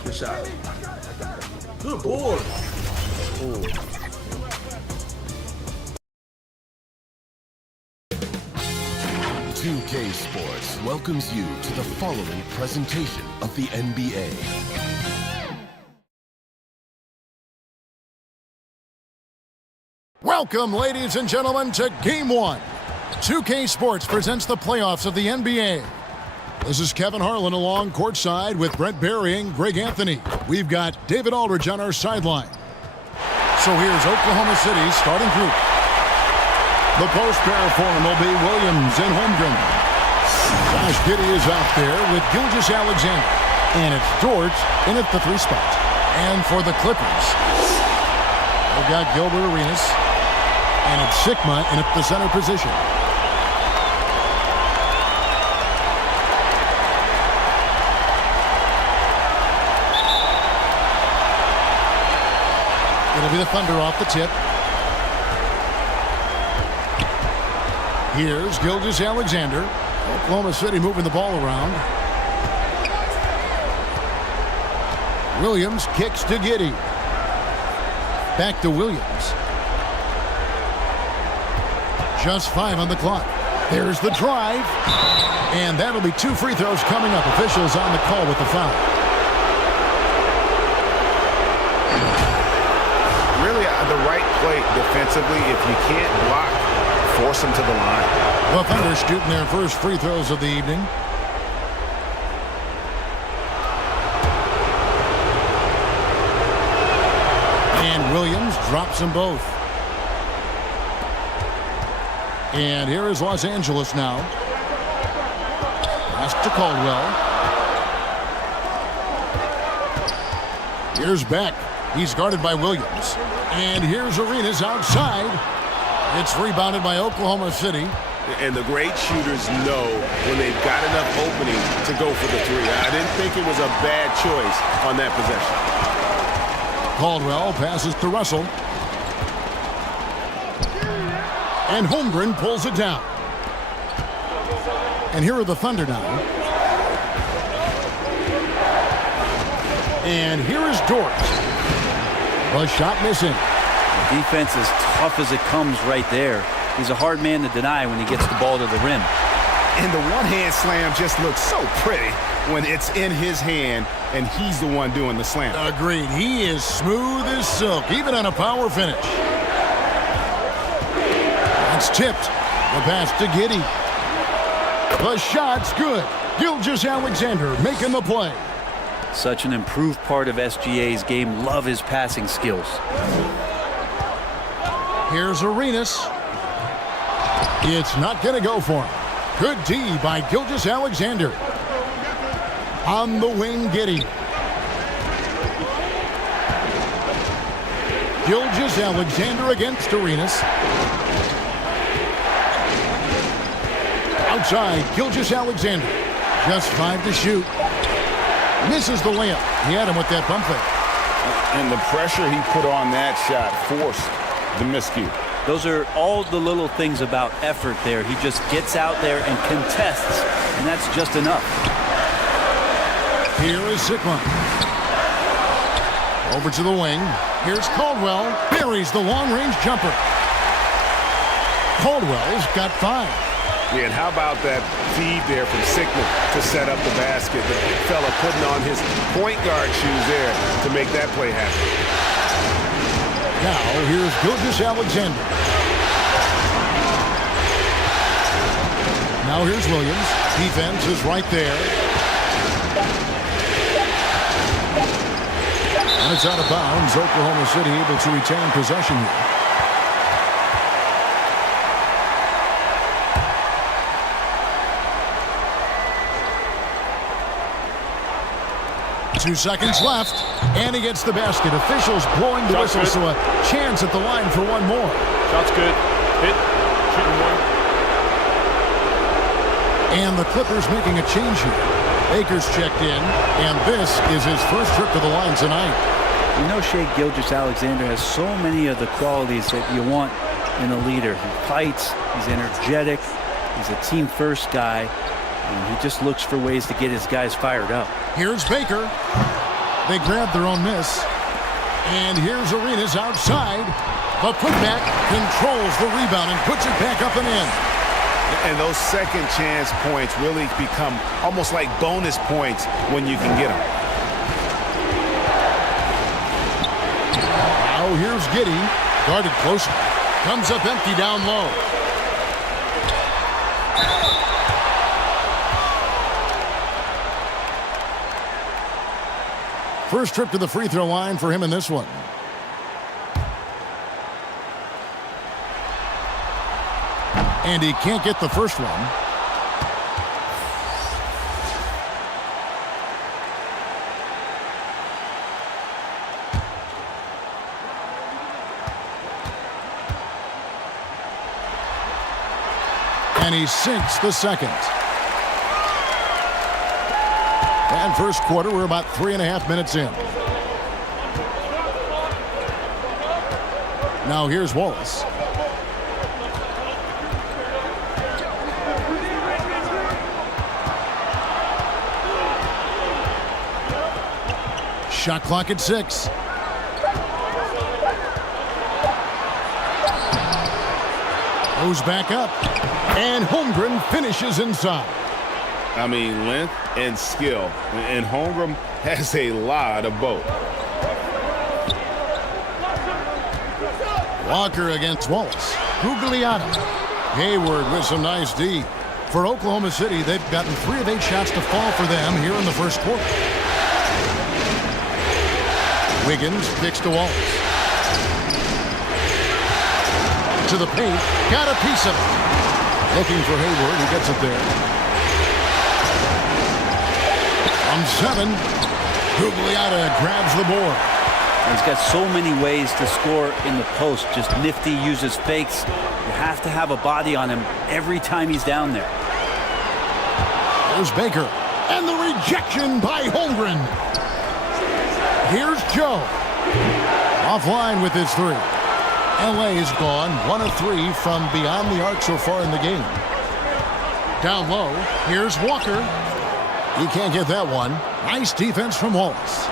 Good shot. Good board. Ooh. $2K Sports welcomes you to the following presentation of the NBA. Welcome, ladies and gentlemen, to Game 1. 2K Sports presents the playoffs of the NBA. This is Kevin Harlan along courtside with Brent Barry and Greg Anthony. We've got David Aldridge on our sideline. So here's Oklahoma City's starting group. The post pair form will be Williams and Holmgren. Josh Giddey is out there with Gilgeous Alexander. And it's Dort in at the 3 spot. And for the Clippers, they've got Gilbert Arenas. And it's Sigma in at the center position. It'll be the Thunder off the tip. Here's Gilgeous Alexander. Oklahoma City moving the ball around. Williams kicks to Giddey. Back to Williams. Just 5 on the clock. There's the drive. And that'll be 2 free throws coming up. Officials on the call with the foul. Really the right play defensively. If you can't block, force them to the line. The Thunder shooting their first free throws of the evening. And Williams drops them both. And here is Los Angeles now. Pass to Caldwell. Here's Beck. He's guarded by Williams. And here's Arenas outside. It's rebounded by Oklahoma City. And the great shooters know when they've got enough opening to go for the 3. I didn't think it was a bad choice on that possession. Caldwell passes to Russell. And Holmgren pulls it down. And here are the Thunder now. And here is Dort. A shot missing. The defense is tough as it comes right there. He's a hard man to deny when he gets the ball to the rim. And the one-hand slam just looks so pretty when it's in his hand and he's the one doing the slam. Agreed. He is smooth as silk, even on a power finish. It's tipped. The pass to Giddey. The shot's good. Gilgeous Alexander making the play. Such an improved part of SGA's game. Love his passing skills. Here's Arenas. It's not going to go for him. Good D by Gilgeous Alexander. On the wing, Giddey. Gilgeous Alexander against Arenas. Outside, Gilgeous Alexander. Just 5 to shoot. Misses the layup. He had him with that bump fake. And the pressure he put on that shot forced the miscue. Those are all the little things about effort there. He just gets out there and contests, and that's just enough. Here is Sigma. Over to the wing. Here's Caldwell. Buries the long-range jumper. Caldwell's got 5. Yeah, and how about that feed there from Sigma to set up the basket? The big fella putting on his point guard shoes there to make that play happen. Now, here's Gilgeous Alexander. Now here's Williams. Defense is right there. And it's out of bounds. Oklahoma City able to retain possession here. 2 seconds left, and he gets the basket. Officials blowing the whistle, so a chance at the line for one more. Shot's good. Hit. Shooting one. And the Clippers making a change here. Baker's checked in, and this is his first trip to the line tonight. You know, Shai Gilgeous-Alexander has so many of the qualities that you want in a leader. He fights, he's energetic, he's a team-first guy, and he just looks for ways to get his guys fired up. Here's Baker. They grab their own miss. And here's Arenas outside. The putback controls the rebound and puts it back up and in. And those second chance points really become almost like bonus points when you can get them. Now here's Giddey, guarded closely. Comes up empty down low. First trip to the free throw line for him in this one. And he can't get the first one. And he sinks the second. And first quarter, we're about 3.5 minutes in. Now here's Wallace. Shot clock at 6. Goes back up. And Holmgren finishes inside. I mean, length and skill. And Holmgren has a lot of both. Walker against Wallace. Gugliotta. Hayward with some nice D. For Oklahoma City, they've gotten 3 of 8 shots to fall for them here in the first quarter. Wiggins kicks to Wallace. To the paint. Got a piece of it. Looking for Hayward. He gets it there. From 7. Gugliotta grabs the board. He's got so many ways to score in the post. Just nifty, uses fakes. You have to have a body on him every time he's down there. There's Baker. And the rejection by Holmgren. Here's Joe. Offline with his 3. LA is gone 1 of 3 from beyond the arc so far in the game. Down low, here's Walker. He can't get that one. Nice defense from Wallace.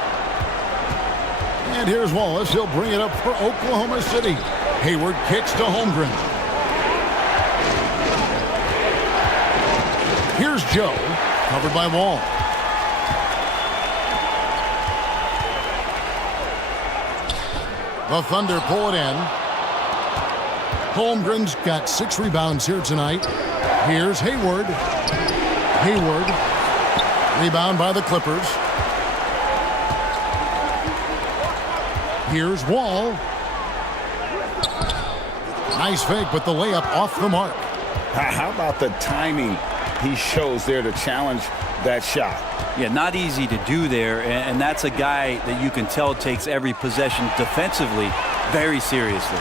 And here's Wallace. He'll bring it up for Oklahoma City. Hayward kicks to Holmgren. Here's Joe, covered by Wall. The Thunder pull it in. Holmgren's got 6 rebounds here tonight. Here's Hayward. Hayward. Rebound by the Clippers. Here's Wall. Nice fake, but the layup off the mark. How about the timing he shows there to challenge that shot? Yeah, not easy to do there, and that's a guy that you can tell takes every possession defensively very seriously.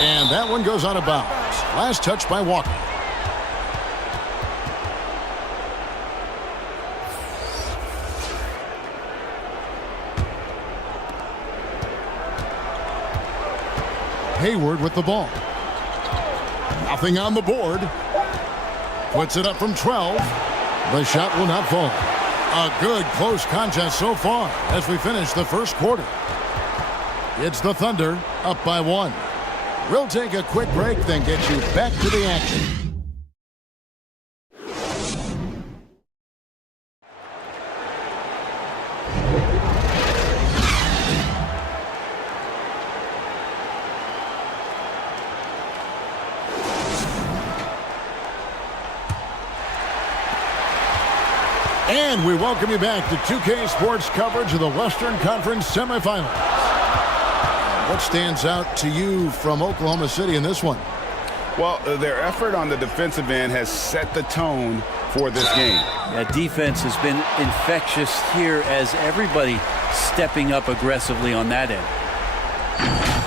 And that one goes out of bounds. Last touch by Walker. Hayward with the ball. Nothing on the board. Puts it up from 12. The shot will not fall. A good close contest so far as we finish the first quarter. It's the Thunder up by 1. We'll take a quick break, then get you back to the action. And we welcome you back to 2K Sports coverage of the Western Conference semifinals. What stands out to you from Oklahoma City in this one? Well, their effort on the defensive end has set the tone for this game. Yeah, defense has been infectious here as everybody stepping up aggressively on that end.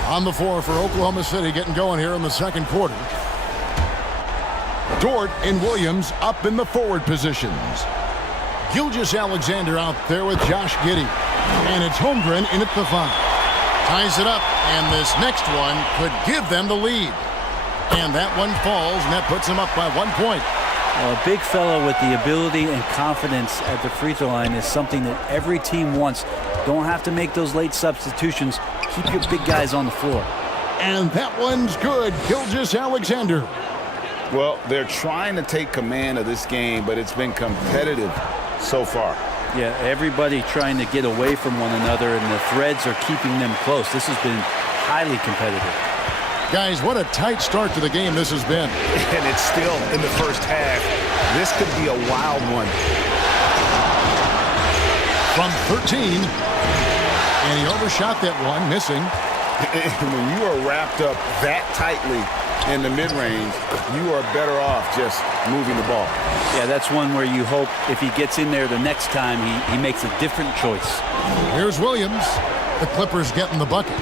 On the floor for Oklahoma City, getting going here in the second quarter. Dort and Williams up in the forward positions. Gilgeous-Alexander out there with Josh Giddey. And it's Holmgren in at the 5. Ties it up, and this next one could give them the lead. And that one falls, and that puts them up by 1 point. Well, a big fellow with the ability and confidence at the free throw line is something that every team wants. Don't have to make those late substitutions. Keep your big guys on the floor. And that one's good. Gilgeous-Alexander. Well, they're trying to take command of this game, but it's been competitive so far. Yeah, everybody trying to get away from one another, and the threads are keeping them close. This has been highly competitive. Guys, what a tight start to the game this has been. And it's still in the first half. This could be a wild one. From 13, and he overshot that one, missing. When you are wrapped up that tightly in the mid-range, you are better off just moving the ball. Yeah, that's one where you hope if he gets in there the next time, he makes a different choice. Here's Williams. The Clippers getting the bucket.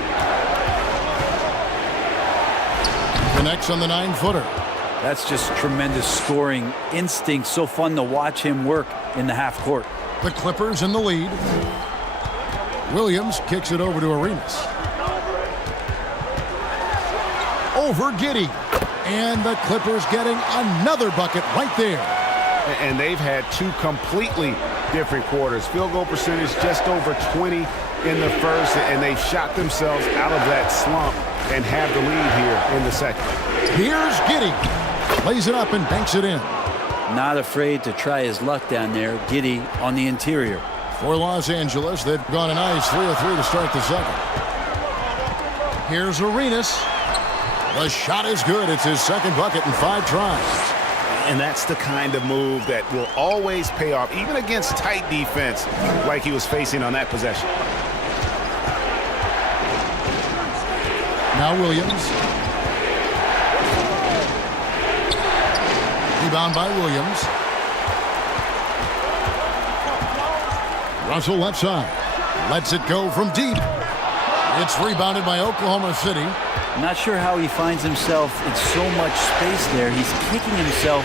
Connects on the 9-footer. That's just tremendous scoring instinct. So fun to watch him work in the half court. The Clippers in the lead. Williams kicks it over to Arenas. Over Giddey. And the Clippers getting another bucket right there. And they've had two completely different quarters. Field goal percentage just over 20 in the first, and they've shot themselves out of that slump and have the lead here in the second. Here's Giddey. Plays it up and banks it in. Not afraid to try his luck down there. Giddey on the interior. For Los Angeles, they've gone a nice 3 of 3 to start the second. Here's Arenas. The shot is good. It's his second bucket in 5 tries. And that's the kind of move that will always pay off, even against tight defense like he was facing on that possession. Now Williams. Rebound by Williams. Russell left side. Lets it go from deep. It's rebounded by Oklahoma City. I'm not sure how he finds himself in so much space there. He's kicking himself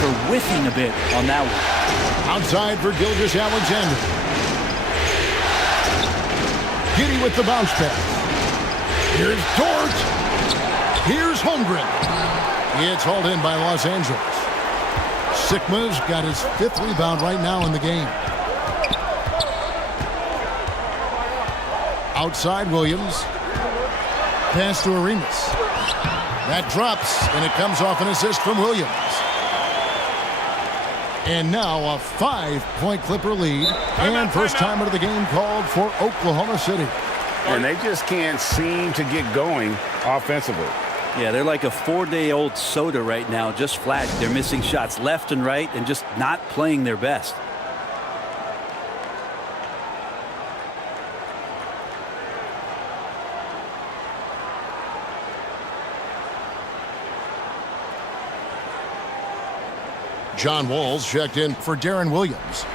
for whiffing a bit on that one. Outside for Gilgeous-Alexander. Giddey with the bounce pass. Here's Dort. Here's Holmgren. It's hauled in by Los Angeles. Sikma's got his 5th rebound right now in the game. Outside Williams. Pass to Arenas. That drops, and it comes off an assist from Williams. And now a 5-point Clipper lead. And first time out of the game called for Oklahoma City. And they just can't seem to get going offensively. Yeah, they're like a 4-day-old soda right now, just flat. They're missing shots left and right and just not playing their best. John Wall's checked in for Darren Williams.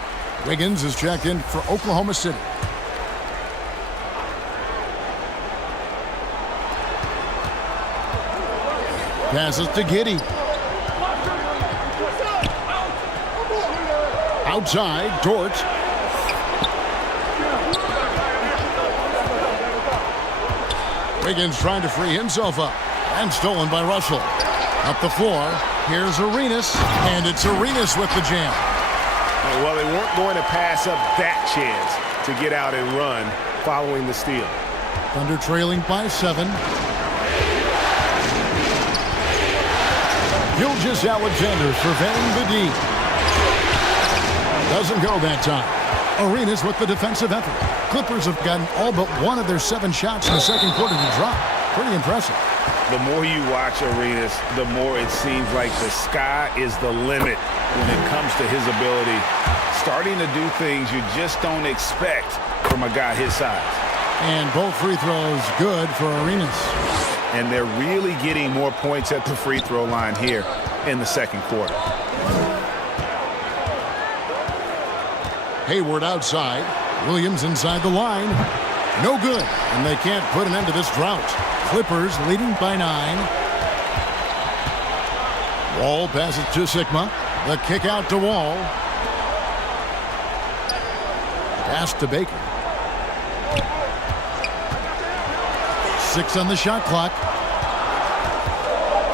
Wiggins is checked in for Oklahoma City. Passes to Giddey. Outside, Dort. Wiggins trying to free himself up. And stolen by Russell. Up the floor. Here's Arenas. And it's Arenas with the jam. Well, they weren't going to pass up that chance to get out and run following the steal. Thunder trailing by 7. Gilgeous-Alexander surveying the D. Doesn't go that time. Arenas with the defensive effort. Clippers have gotten all but one of their 7 shots in the second quarter to drop. Pretty impressive. The more you watch Arenas, the more it seems like the sky is the limit when it comes to his ability. Starting to do things you just don't expect from a guy his size. And both free throws good for Arenas. And they're really getting more points at the free throw line here in the second quarter. Hayward outside. Williams inside the line. No good. And they can't put an end to this drought. Clippers leading by 9. Wall passes to Sikma. The kick out to Wall. Pass to Baker. 6 on the shot clock.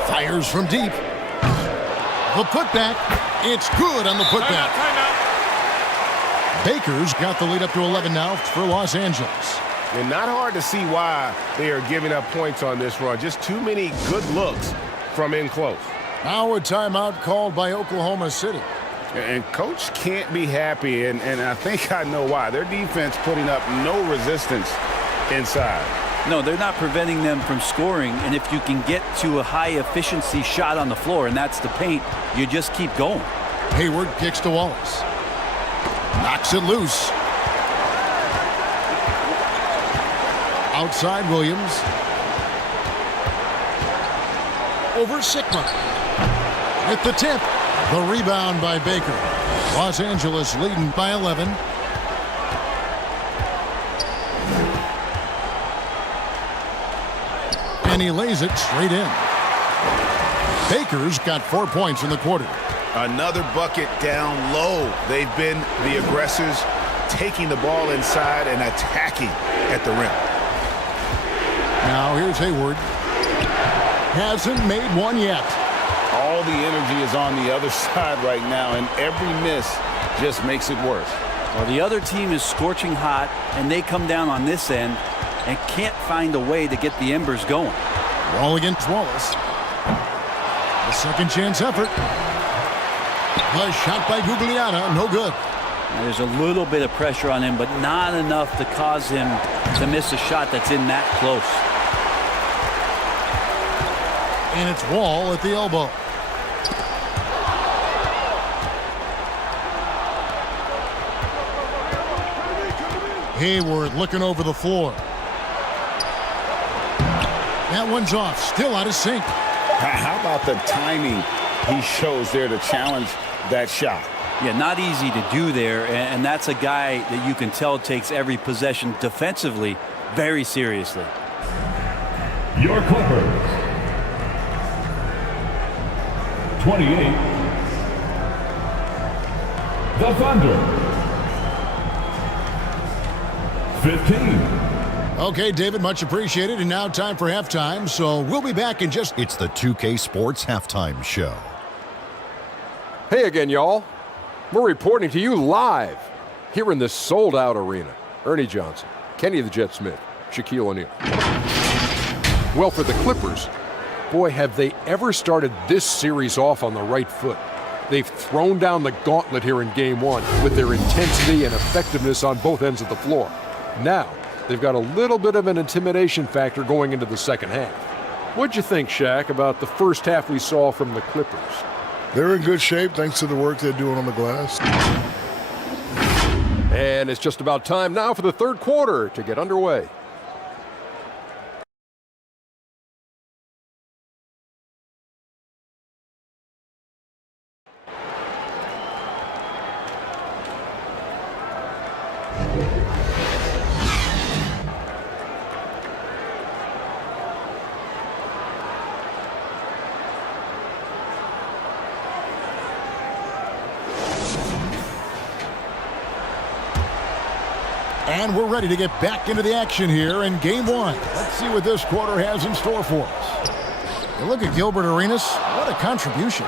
Fires from deep. The putback. It's good on the putback. Baker's got the lead up to 11 now for Los Angeles. And not hard to see why they are giving up points on this run. Just too many good looks from in close. Now a timeout called by Oklahoma City. And Coach can't be happy, and I think I know why. Their defense putting up no resistance inside. No, they're not preventing them from scoring, and if you can get to a high-efficiency shot on the floor, and that's the paint, you just keep going. Hayward kicks to Wallace. Knocks it loose. Outside Williams. Over Sigma. With the tip. The rebound by Baker. Los Angeles leading by 11. And he lays it straight in. Baker's got 4 points in the quarter. Another bucket down low. They've been the aggressors, taking the ball inside and attacking at the rim. Now here's Hayward. Hasn't made one yet. All the energy is on the other side right now, and every miss just makes it worse. Well, the other team is scorching hot, and they come down on this end and can't find a way to get the embers going. Wall against Wallace. The second chance effort. The shot by Gugliotta, no good. There's a little bit of pressure on him, but not enough to cause him to miss a shot that's in that close. And it's Wall at the elbow. Hayward looking over the floor. That one's off, still out of sync. How about the timing he shows there to challenge that shot? Yeah, not easy to do there, and that's a guy that you can tell takes every possession defensively very seriously. Your Clippers. 28. The Thunder. 15. Okay, David, much appreciated. And now time for halftime, so we'll be back in just... It's the 2K Sports Halftime Show. Hey again, y'all. We're reporting to you live here in this sold-out arena. Ernie Johnson, Kenny the Jet Smith, Shaquille O'Neal. Well, for the Clippers, boy, have they ever started this series off on the right foot. They've thrown down the gauntlet here in Game 1 with their intensity and effectiveness on both ends of the floor. Now, they've got a little bit of an intimidation factor going into the second half. What'd you think, Shaq, about the first half we saw from the Clippers? They're in good shape thanks to the work they're doing on the glass. And it's just about time now for the third quarter to get underway. And we're ready to get back into the action here in Game 1. Let's see what this quarter has in store for us. You look at Gilbert Arenas. What a contribution.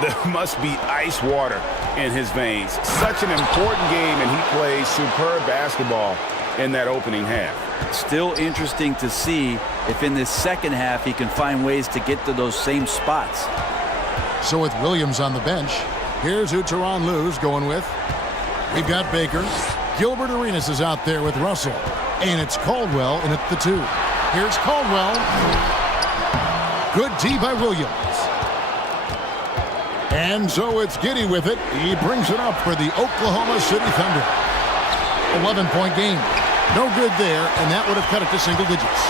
There must be ice water in his veins. Such an important game, and he plays superb basketball in that opening half. Still interesting to see if in this second half he can find ways to get to those same spots. So with Williams on the bench, here's who Tyronn Lue's going with. We've got Baker. Gilbert Arenas is out there with Russell. And it's Caldwell in at the 2. Here's Caldwell. Good D by Williams. And so it's Giddey with it. He brings it up for the Oklahoma City Thunder. 11-point game. No good there, and that would have cut it to single digits.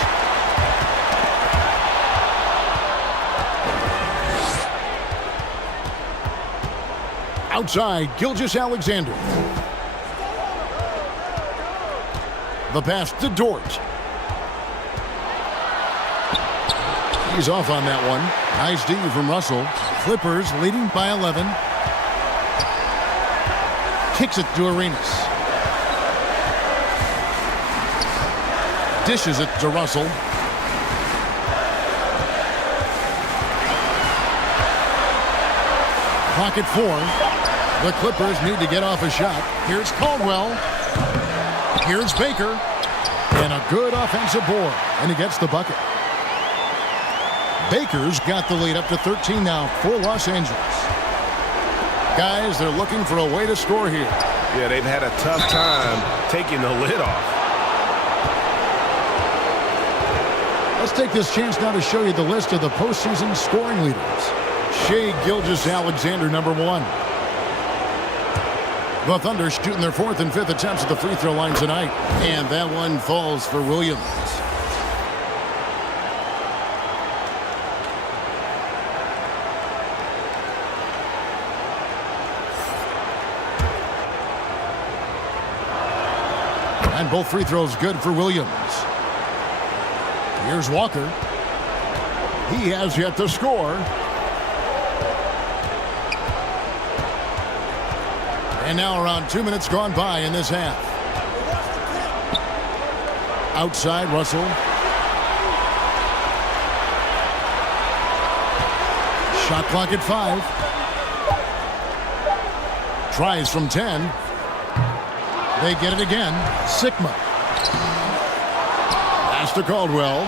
Outside, Gilgeous-Alexander. The pass to Dort. He's off on that one. Nice D from Russell. Clippers leading by 11. Kicks it to Arenas. Dishes it to Russell. Clock at 4. The Clippers need to get off a shot. Here's Caldwell. Here's Baker. And a good offensive board. And he gets the bucket. Baker's got the lead up to 13 now for Los Angeles. Guys, they're looking for a way to score here. Yeah, they've had a tough time taking the lid off. Let's take this chance now to show you the list of the postseason scoring leaders. Shai Gilgeous-Alexander, number 1. The Thunder shooting their 4th and 5th attempts at the free throw line tonight. And that one falls for Williams. And both free throws good for Williams. Here's Walker. He has yet to score. And now around 2 minutes gone by in this half. Outside, Russell. Shot clock at 5. Tries from 10. They get it again. Sigma. Pass to Caldwell.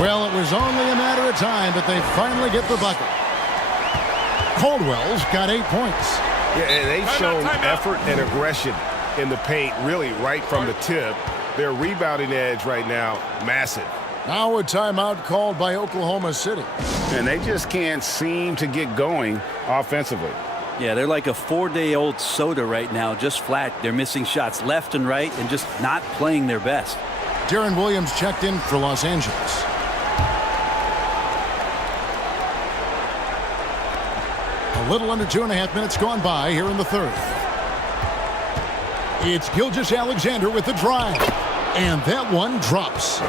Well, it was only a matter of time, but they finally get the bucket. Caldwell's got 8 points. Yeah, and they've shown effort and aggression in the paint, really right from the tip. Their rebounding edge right now, massive. Now a timeout called by Oklahoma City. And they just can't seem to get going offensively. Yeah, they're like a 4-day-old soda right now, just flat. They're missing shots left and right and just not playing their best. Deron Williams checked in for Los Angeles. A little under 2.5 minutes gone by here in the third. It's Gilgeous-Alexander with the drive. And that one drops.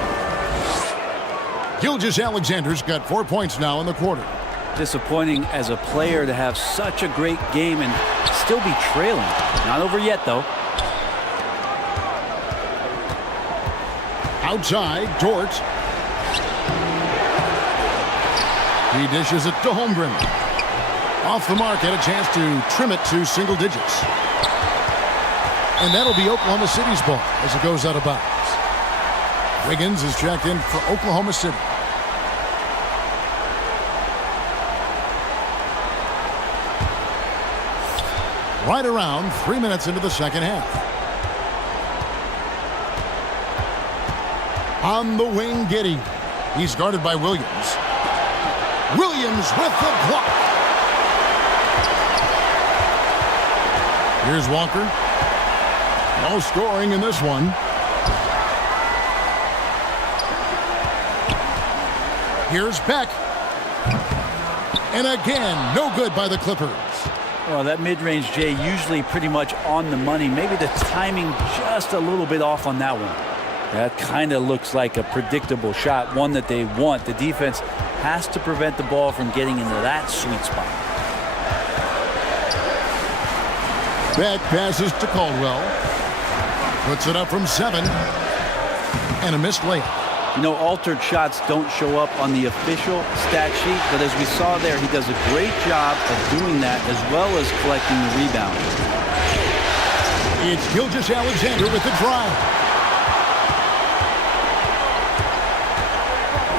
Gilgeous-Alexander's got 4 points now in the quarter. Disappointing as a player to have such a great game and still be trailing. Not over yet, though. Outside, Dort. He dishes it to Holmgren. Off the mark, had a chance to trim it to single digits. And that'll be Oklahoma City's ball as it goes out of bounds. Wiggins is checked in for Oklahoma City. Right around 3 minutes into the second half. On the wing, Giddey. He's guarded by Williams. Williams with the block. Here's Walker. No scoring in this one. Here's Beck. And again, no good by the Clippers. Well, that mid-range, Jay, usually pretty much on the money. Maybe the timing just a little bit off on that one. That kind of looks like a predictable shot, one that they want. The defense has to prevent the ball from getting into that sweet spot. Beck passes to Caldwell. Puts it up from 7. And a missed layup. You know, altered shots don't show up on the official stat sheet, but as we saw there, he does a great job of doing that as well as collecting the rebound. It's Gilgeous-Alexander with the drive.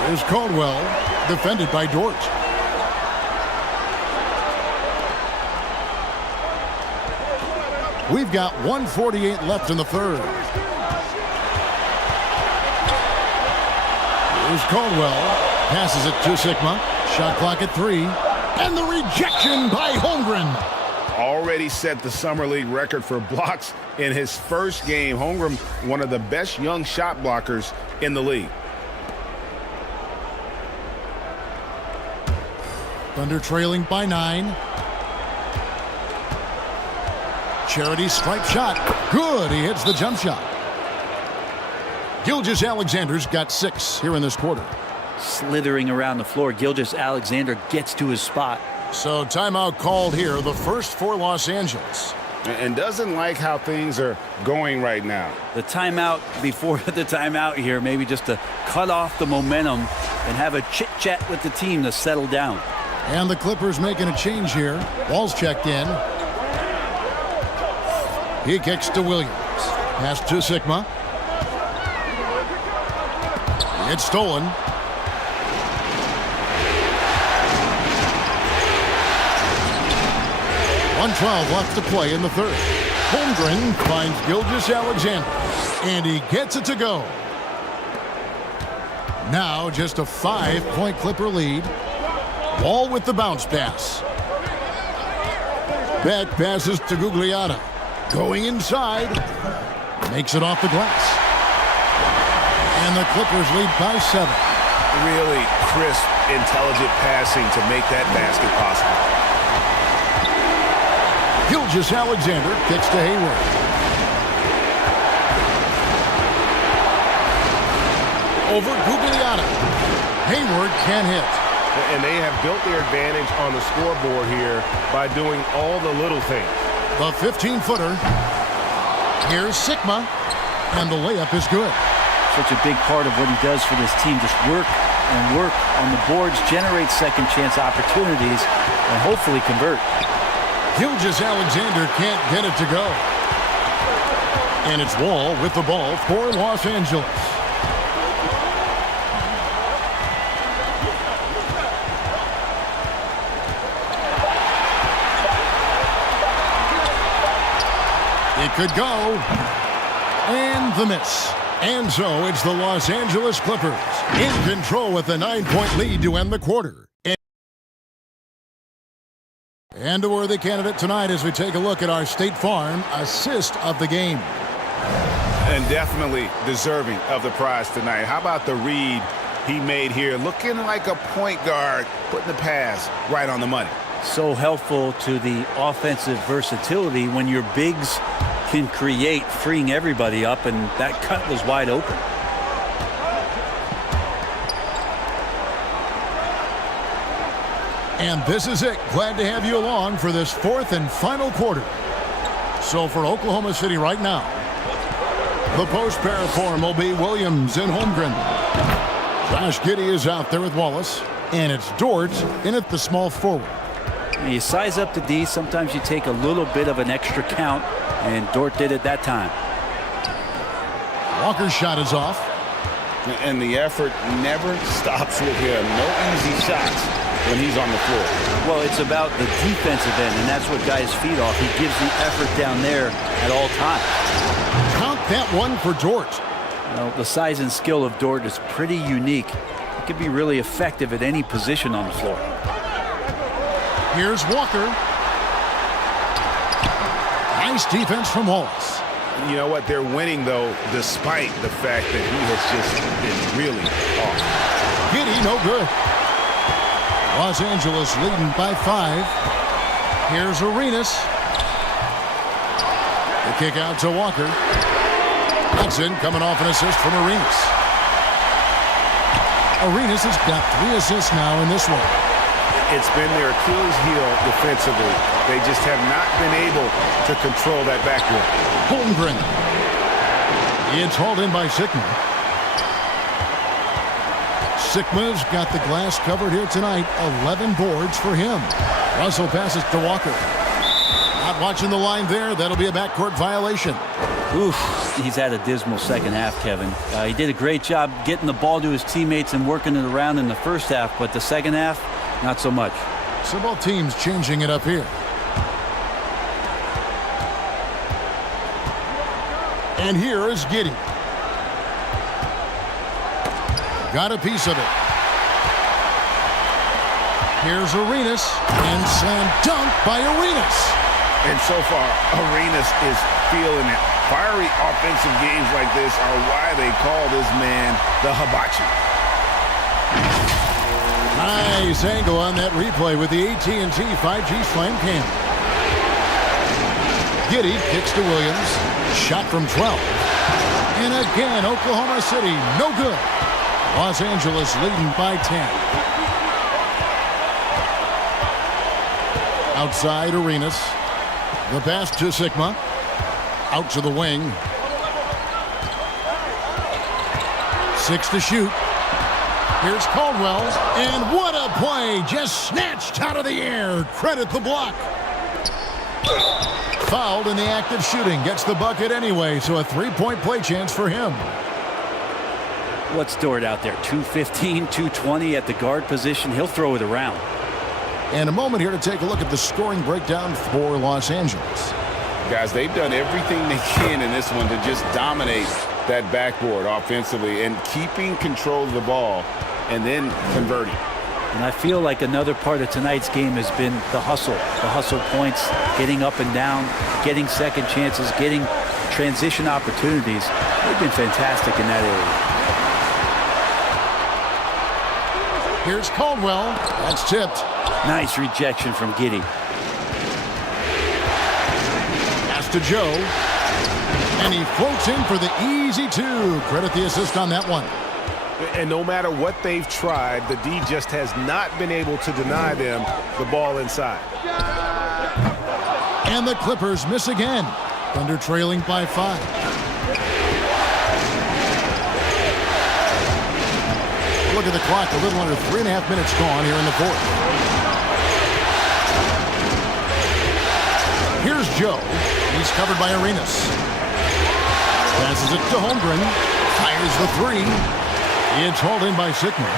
Here's Caldwell, defended by Dort. We've got 1:48 left in the third. Here's Caldwell. Passes it to Sigma. Shot clock at 3. And the rejection by Holmgren. Already set the Summer League record for blocks in his first game. Holmgren, one of the best young shot blockers in the league. Thunder trailing by 9. Charity stripe shot. Good. He hits the jump shot. Gilgeous-Alexander's got 6 here in this quarter. Slithering around the floor, Gilgeous-Alexander gets to his spot. So timeout called here, the first for Los Angeles. And doesn't like how things are going right now. The timeout before the timeout here, maybe just to cut off the momentum and have a chit-chat with the team to settle down. And the Clippers making a change here. Wall's checked in. He kicks to Williams. Pass to Sigma. It's stolen. .112 left to play in the third. Holmgren finds Gilgeous-Alexander, and he gets it to go. Now just a 5-point Clipper lead. Ball with the bounce pass. Beck passes to Gugliotta. Going inside. Makes it off the glass. And the Clippers lead by 7. Really crisp, intelligent passing to make that basket possible. Gilgeous-Alexander kicks to Hayward. Over Gugliotta. Hayward can't hit. And they have built their advantage on the scoreboard here by doing all the little things. The 15-footer. Here's Sigma. And the layup is good. Such a big part of what he does for this team. Just work and work on the boards, generate second chance opportunities, and hopefully convert. Gilgeous-Alexander can't get it to go. And it's Wall with the ball for Los Angeles. It could go. And the miss. And so it's the Los Angeles Clippers in control with a 9-point lead to end the quarter. And a worthy candidate tonight as we take a look at our State Farm assist of the game. And definitely deserving of the prize tonight. How about the read he made here? Looking like a point guard, putting the pass right on the money. So helpful to the offensive versatility when your bigs can create, freeing everybody up, and that cut was wide open. And this is it. Glad to have you along for this 4th and final quarter. So for Oklahoma City right now, the post pair form will be Williams and Holmgren. Josh Giddey is out there with Wallace, and it's Dort in at the small forward. You size up the D, sometimes you take a little bit of an extra count, and Dort did it that time. Walker's shot is off. And the effort never stops with him. No easy shots when he's on the floor. Well, it's about the defensive end, and that's what guys feed off. He gives the effort down there at all times. Count that one for Dort. Well, the size and skill of Dort is pretty unique. He can be really effective at any position on the floor. Here's Walker. Nice defense from Wallace. You know what? They're winning, though, despite the fact that he has just been really off. Giddey, no good. Los Angeles leading by 5. Here's Arenas. The kick out to Walker. Hudson coming off an assist from Arenas. Arenas has got 3 assists now in this one. It's been their Achilles heel defensively. They just have not been able to control that backcourt. Holmgren. It's hauled in by Sigma. Sigma's got the glass covered here tonight. 11 boards for him. Russell passes to Walker. Not watching the line there. That'll be a backcourt violation. Oof, he's had a dismal second half, Kevin. He did a great job getting the ball to his teammates and working it around in the first half, but the second half, not so much. So both teams changing it up here. And here is Giddey. Got a piece of it. Here's Arenas. And slam dunk by Arenas. And so far, Arenas is feeling it. Fiery offensive games like this are why they call this man the Hibachi. Nice angle on that replay with the AT&T 5G Slam Cam. Giddey kicks to Williams. Shot from 12. And again, Oklahoma City, no good. Los Angeles leading by 10. Outside Arenas. The pass to Sigma. Out to the wing. 6 to shoot. Here's Caldwell, and what a play! Just snatched out of the air. Credit the block. Fouled in the act of shooting. Gets the bucket anyway, so a 3-point play chance for him. What's Dort out there? 215, 220 at the guard position. He'll throw it around. And a moment here to take a look at the scoring breakdown for Los Angeles. Guys, they've done everything they can in this one to just dominate that backboard offensively and keeping control of the ball and then converting. And I feel like another part of tonight's game has been the hustle points, getting up and down, getting second chances, getting transition opportunities. They've been fantastic in that area. Here's Caldwell. That's tipped. Nice rejection from Giddey. Pass to Joe. And he floats in for the easy two. Credit the assist on that one. And no matter what they've tried, the D just has not been able to deny them the ball inside. And the Clippers miss again. Thunder trailing by 5. Look at the clock, a little under 3.5 minutes gone here in the fourth. Here's Joe. He's covered by Arenas. Passes it to Holmgren. Fires the three. It's hauled in by Sikma.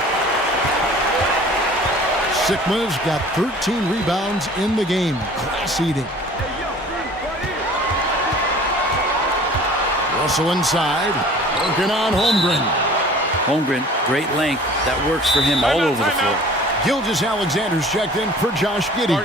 Sikma's got 13 rebounds in the game. Class eating. Russell inside. Working on Holmgren. Holmgren, great length. That works for him all over the floor. Gilgeous-Alexander's checked in for Josh Giddey.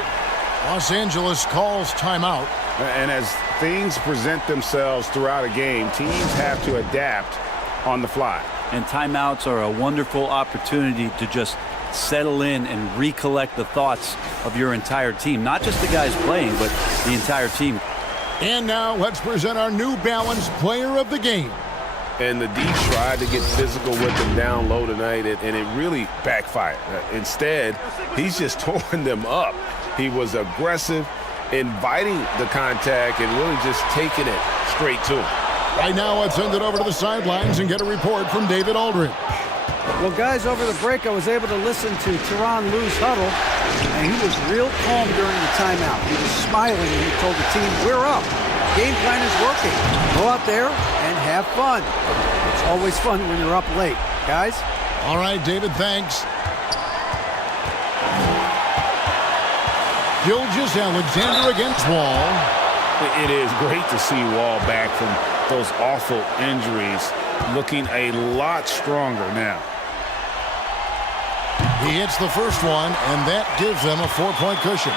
Los Angeles calls timeout. And as things present themselves throughout a game, teams have to adapt on the fly. And timeouts are a wonderful opportunity to just settle in and recollect the thoughts of your entire team. Not just the guys playing, but the entire team. And now let's present our New Balance player of the game. And the D tried to get physical with them down low tonight, and it really backfired. Instead, he's just tore them up. He was aggressive, inviting the contact, and really just taking it straight to him. Right now, let's send it over to the sidelines and get a report from David Aldridge. Well, guys, over the break, I was able to listen to Tyronn Lue's huddle, and he was real calm during the timeout. He was smiling, and he told the team, we're up. Game plan is working. Go out there and have fun. It's always fun when you're up late, guys. All right, David, thanks. Gilgeous-Alexander against Wall. It is great to see Wall back from those awful injuries, looking a lot stronger now. He hits the first one, and that gives them a 4-point cushion.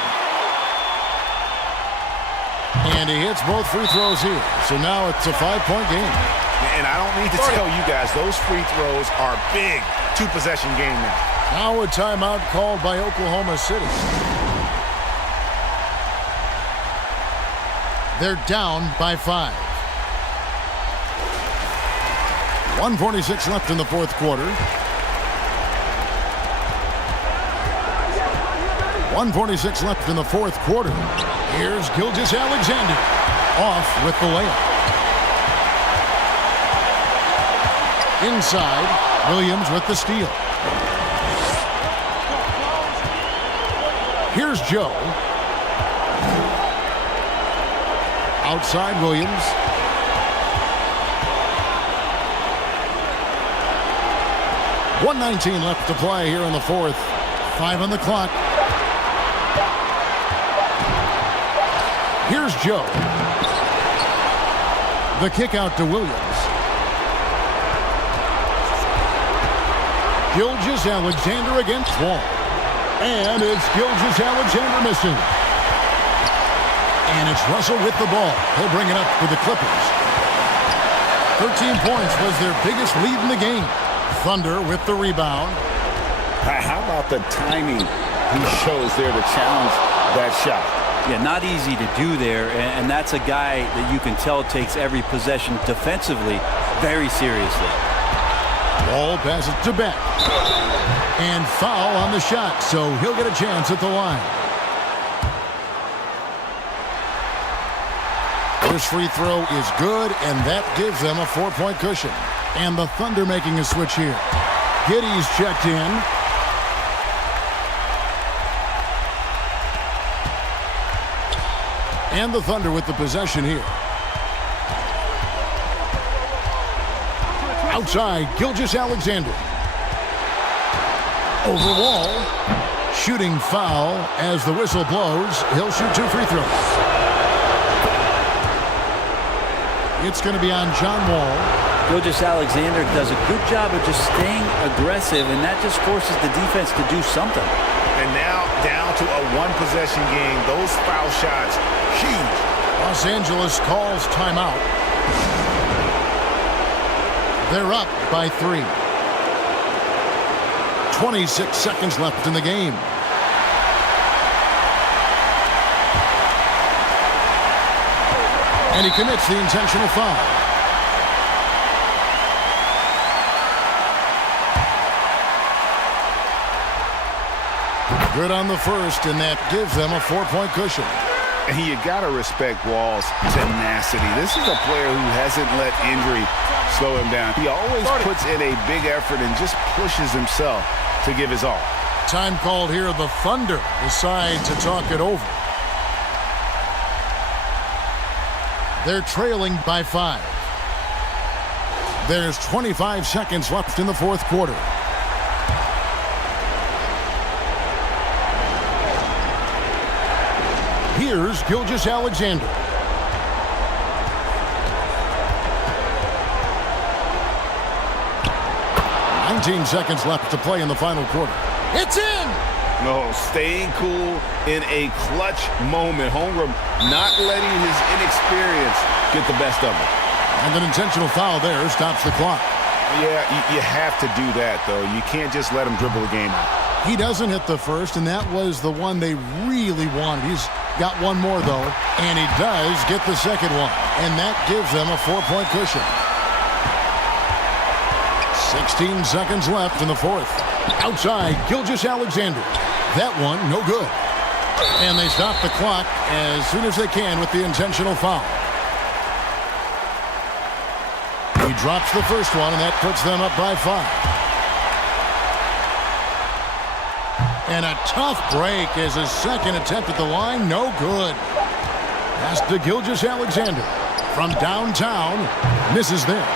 And he hits both free throws here. So now it's a 5-point game. And I don't need to tell you guys, those free throws are big. 2-possession game now. Now a timeout called by Oklahoma City. They're down by 5. 1:46 left in the fourth quarter. 1:46 left in the fourth quarter. Here's Gilgeous-Alexander. Off with the layup. Inside, Williams with the steal. Here's Joe. Outside Williams. .119 left to play here in the fourth. 5 on the clock. Here's Joe. The kick out to Williams. Gilgeous-Alexander against Wall. And it's Gilgeous-Alexander missing. And it's Russell with the ball. He'll bring it up for the Clippers. 13 points was their biggest lead in the game. Thunder with the rebound. How about the timing he shows there to challenge that shot? Yeah, not easy to do there, and that's a guy that you can tell takes every possession defensively very seriously. Ball passes to Beck. And foul on the shot, so he'll get a chance at the line. First free throw is good, and that gives them a 4-point cushion. And the Thunder making a switch here. Giddey's checked in. And the Thunder with the possession here. Outside, Gilgeous-Alexander. Over Wall. Shooting foul as the whistle blows. He'll shoot 2 free throws. It's going to be on John Wall. Gilgeous-Alexander does a good job of just staying aggressive, and that just forces the defense to do something. And now down to a one-possession game. Those foul shots, huge. Los Angeles calls timeout. They're up by 3. 26 seconds left in the game. And he commits the intentional foul. Good on the first, and that gives them a 4-point cushion. And you got to respect Wall's tenacity. This is a player who hasn't let injury slow him down. He always puts in a big effort and just pushes himself to give his all. Time called here. The Thunder decide to talk it over. They're trailing by 5. There's 25 seconds left in the fourth quarter. Here's Gilgeous-Alexander. "19 seconds left to play in the final quarter. It's in! No, staying cool in a clutch moment. Holmgren not letting his inexperience get the best of him. And an intentional foul there stops the clock. Yeah, you have to do that, though. You can't just let him dribble the game out. He doesn't hit the first, and that was the one they really wanted. He's got one more, though, and he does get the second one, and that gives them a 4-point cushion. 16 seconds left in the fourth. Outside, Gilgeous-Alexander. That one, no good. And they stop the clock as soon as they can with the intentional foul. He drops the first one, and that puts them up by 5. And a tough break as his second attempt at the line, no good. Pass to Gilgeous-Alexander from downtown, misses there.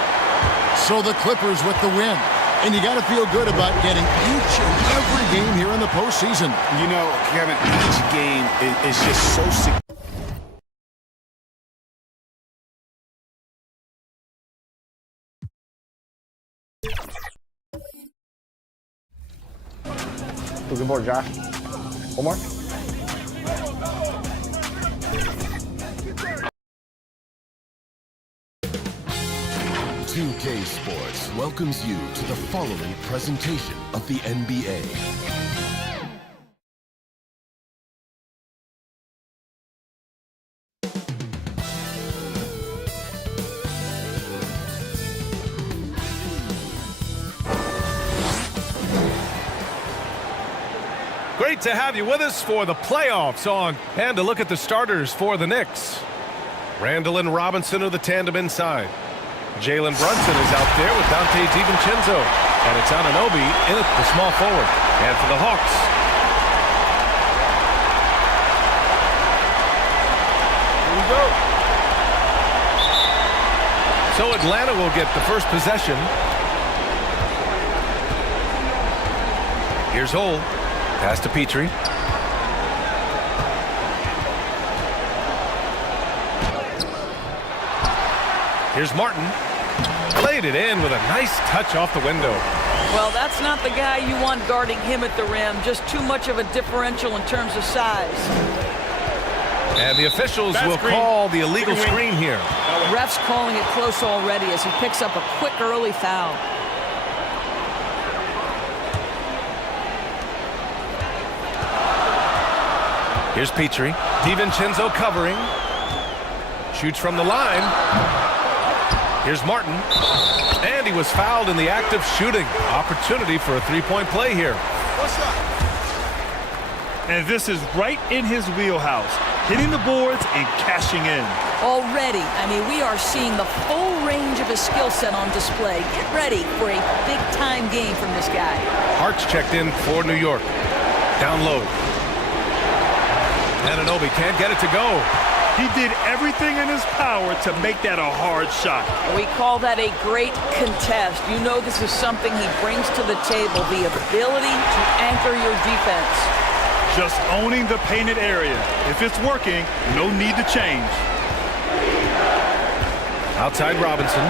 So the Clippers with the win. And you got to feel good about getting each and every game here in the postseason. You know, Kevin, each game is just so significant. Looking forward, Josh. One more. .2K Sports welcomes you to the following presentation of the NBA. Great to have you with us for the playoffs on, and to look at the starters for the Knicks. Randall and Robinson are the tandem inside. Jalen Brunson is out there with Dante DiVincenzo, and it's Anunoby in at the small forward. And for the Hawks, here we go. So Atlanta will get the first possession. Here's Hole. Pass to Petrie. Here's Martin. Played it in with a nice touch off the window. Well, that's not the guy you want guarding him at the rim. Just too much of a differential in terms of size. And the officials will call the illegal screen here. Ref's calling it close already as he picks up a quick early foul. Here's Petrie. DiVincenzo covering. Shoots from the line. Here's Martin. And he was fouled in the act of shooting. Opportunity for a three-point play here. And this is right in his wheelhouse. Hitting the boards and cashing in. Already, I mean, we are seeing the full range of his skill set on display. Get ready for a big-time game from this guy. Hart's checked in for New York. Down low. Anunoby can't get it to go. He did everything in his power to make that a hard shot. We call that a great contest. You know this is something he brings to the table, the ability to anchor your defense. Just owning the painted area. If it's working, no need to change. Outside Robinson.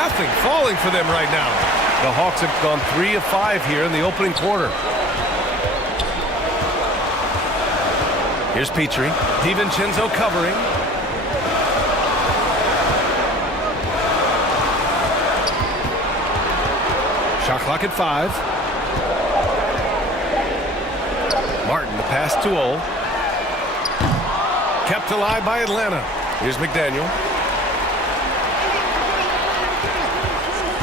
Nothing falling for them right now. The Hawks have gone 3 of 5 here in the opening quarter. Here's Petrie. DiVincenzo covering. Shot clock at 5. Martin, the pass to Ole. Kept alive by Atlanta. Here's McDaniel.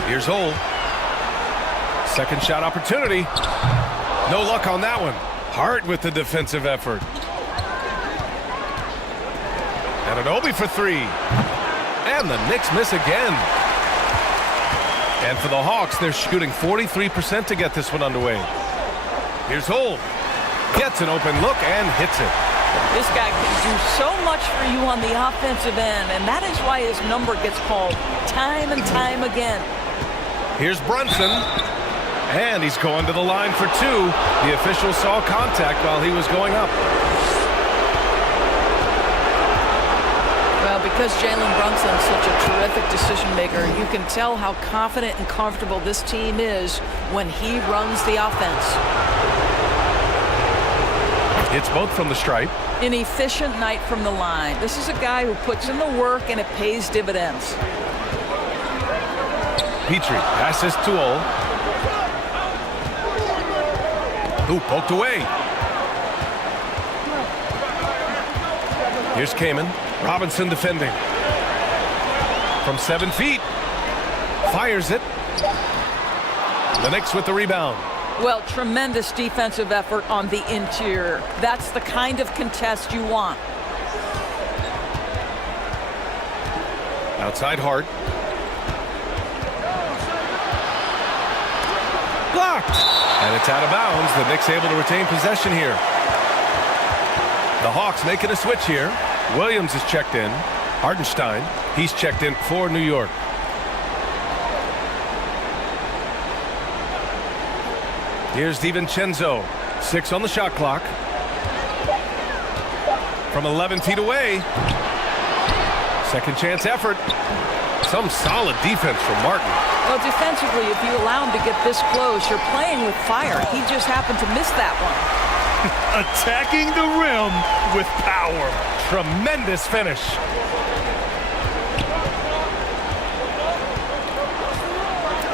Here's Ole. Second shot opportunity. No luck on that one. Hart with the defensive effort. And an Obi for 3. And the Knicks miss again. And for the Hawks, they're shooting 43% to get this one underway. Here's Ole. Gets an open look and hits it. This guy can do so much for you on the offensive end, and that is why his number gets called time and time again. Here's Brunson. And he's going to the line for 2. The official saw contact while he was going up. Well, because Jalen Brunson's such a terrific decision maker, you can tell how confident and comfortable this team is when he runs the offense. It's both from the stripe. An efficient night from the line. This is a guy who puts in the work and it pays dividends. Petrie passes to Ole. Ooh, poked away. Here's Kaman. Robinson defending. From 7 feet. Fires it. The Knicks with the rebound. Well, tremendous defensive effort on the interior. That's the kind of contest you want. Outside Hart. Blocked. And it's out of bounds. The Knicks able to retain possession here. The Hawks making a switch here. Williams is checked in. Hartenstein, he's checked in for New York. Here's DiVincenzo. 6 on the shot clock. From 11 feet away. Second chance effort. Some solid defense from Martin. Well, defensively, if you allow him to get this close, you're playing with fire. He just happened to miss that one. Attacking the rim with power. Tremendous finish.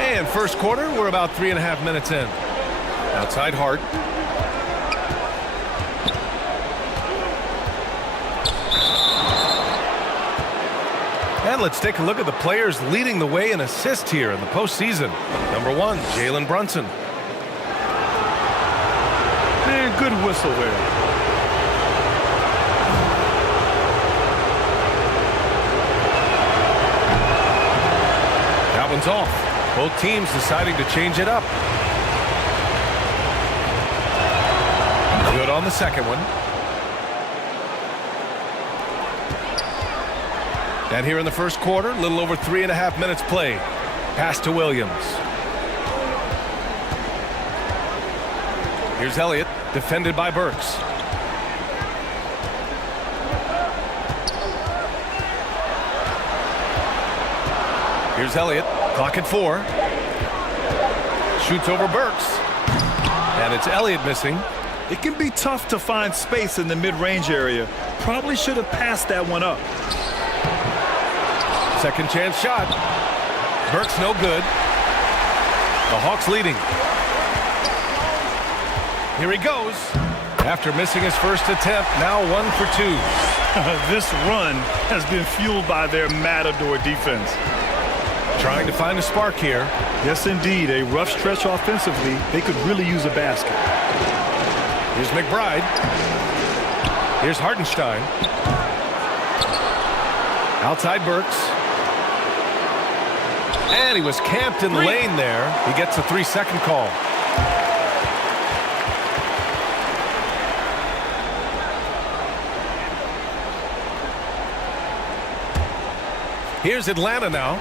And first quarter, we're about 3.5 minutes in. Outside Hart. And let's take a look at the players leading the way in assists here in the postseason. Number 1, Jalen Brunson. Man, good whistle there. That one's off. Both teams deciding to change it up. Good on the second one. And here in the first quarter, a little over 3.5 minutes played. Pass to Williams. Here's Elliott, defended by Burks. Here's Elliott, clock at 4. Shoots over Burks. And it's Elliott missing. It can be tough to find space in the mid-range area. Probably should have passed that one up. Second chance shot. Burks no good. The Hawks leading. Here he goes. After missing his first attempt, now 1 for 2. This run has been fueled by their Matador defense. Trying to find a spark here. Yes, indeed. A rough stretch offensively. They could really use a basket. Here's McBride. Here's Hartenstein. Outside Burks. And he was camped in the lane there. He gets a 3-second call. Here's Atlanta now.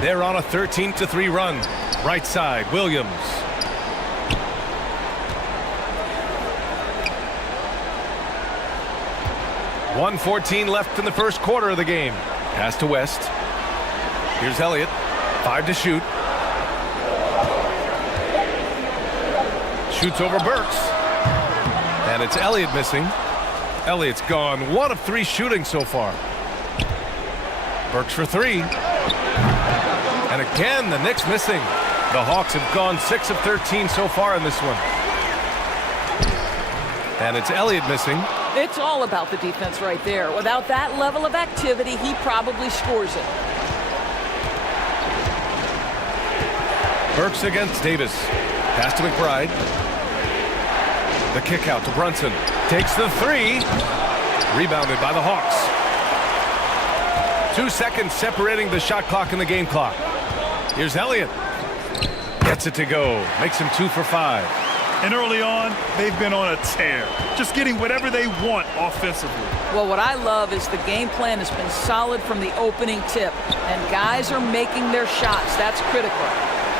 They're on a 13-3 run. Right side, Williams. .114 left in the first quarter of the game. Pass to West. Here's Elliott. 5 to shoot. Shoots over Burks. And it's Elliott missing. Elliott's gone 1 of 3 shooting so far. Burks for 3. And again, the Knicks missing. The Hawks have gone 6 of 13 so far in this one. And it's Elliott missing. It's all about the defense right there. Without that level of activity, he probably scores it. Burks against Davis. Pass to McBride. The kick out to Brunson. Takes the 3. Rebounded by the Hawks. 2 seconds separating the shot clock and the game clock. Here's Elliott. Gets it to go. Makes him 2 for 5. And early on, they've been on a tear. Just getting whatever they want offensively. Well, what I love is the game plan has been solid from the opening tip. And guys are making their shots. That's critical.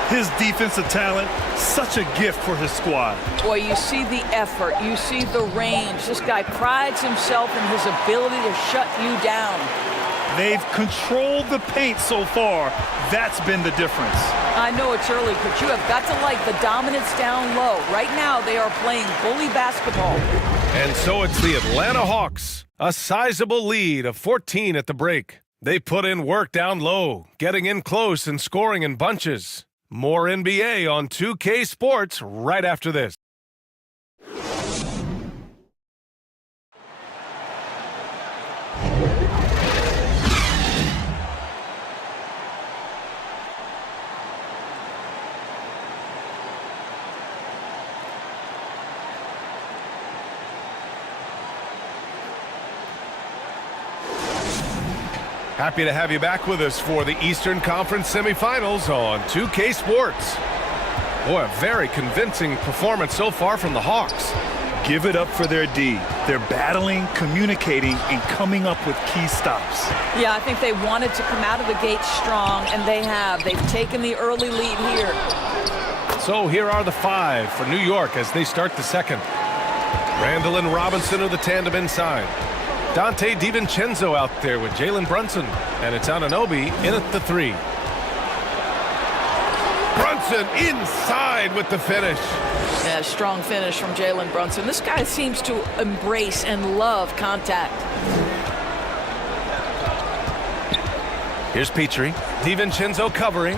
His defensive talent, such a gift for his squad. Boy, you see the effort. You see the range. This guy prides himself in his ability to shut you down. They've controlled the paint so far. That's been the difference. I know it's early, but you have got to like the dominance down low. Right now, they are playing bully basketball. And so it's the Atlanta Hawks. A sizable lead of 14 at the break. They put in work down low, getting in close and scoring in bunches. More NBA on 2K Sports right after this. Happy to have you back with us for the Eastern Conference semifinals on 2K Sports. Boy, a very convincing performance so far from the Hawks. Give it up for their D. They're battling, communicating, and coming up with key stops. Yeah, I think they wanted to come out of the gate strong, and they have. They've taken the early lead here. So here are the 5 for New York as they start the second. Randall and Robinson are the tandem inside. Dante DiVincenzo out there with Jalen Brunson. And it's Anunoby in at the 3. Brunson inside with the finish. Yeah, strong finish from Jalen Brunson. This guy seems to embrace and love contact. Here's Petrie. DiVincenzo covering.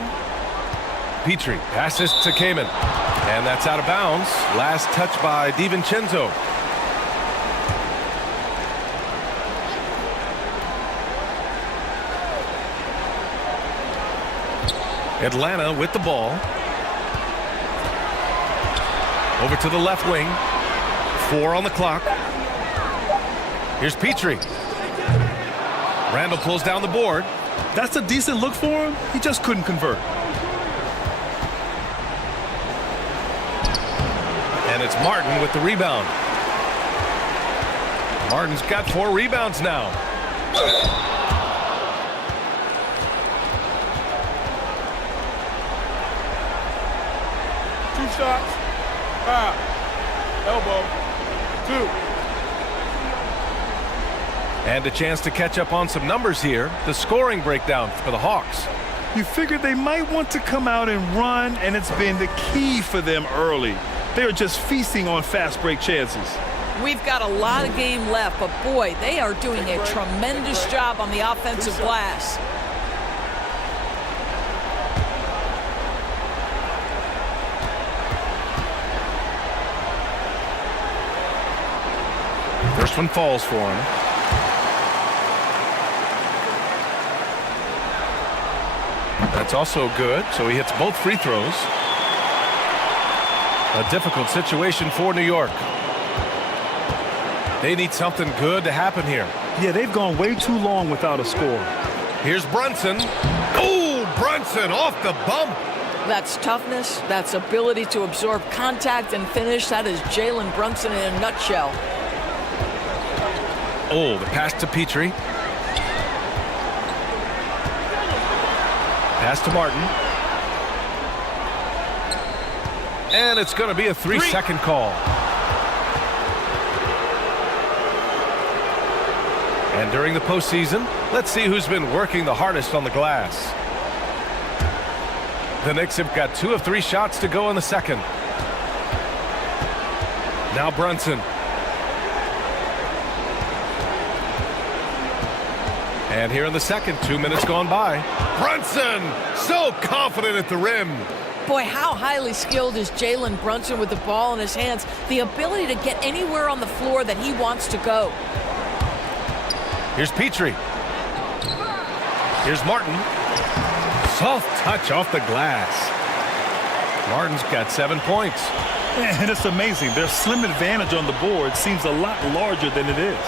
Petrie passes to Kaman. And that's out of bounds. Last touch by DiVincenzo. Atlanta with the ball. Over to the left wing. 4 on the clock. Here's Petrie. Randall pulls down the board. That's a decent look for him. He just couldn't convert. And it's Martin with the rebound. Martin's got 4 rebounds now. 2 shots. Foul. Elbow. 2. And a chance to catch up on some numbers here. The scoring breakdown for the Hawks. You figured they might want to come out and run, and it's been the key for them early. They're just feasting on fast break chances. We've got a lot of game left, but boy, they are doing a tremendous job on the offensive glass. First one falls for him. That's also good, so he hits both free throws. A difficult situation for New York. They need something good to happen here. Yeah, they've gone way too long without a score. Here's Brunson. Oh, Brunson off the bump. That's toughness. That's ability to absorb contact and finish. That is Jalen Brunson in a nutshell. Oh, the pass to Petrie. Pass to Martin. And it's going to be a 3-second call. And during the postseason, let's see who's been working the hardest on the glass. The Knicks have got 2 of 3 shots to go in the second. Now Brunson. And here in the second, 2 minutes gone by. Brunson, so confident at the rim. Boy, how highly skilled is Jalen Brunson with the ball in his hands. The ability to get anywhere on the floor that he wants to go. Here's Petrie. Here's Martin. Soft touch off the glass. Martin's got 7 points. And it's amazing. Their slim advantage on the board seems a lot larger than it is.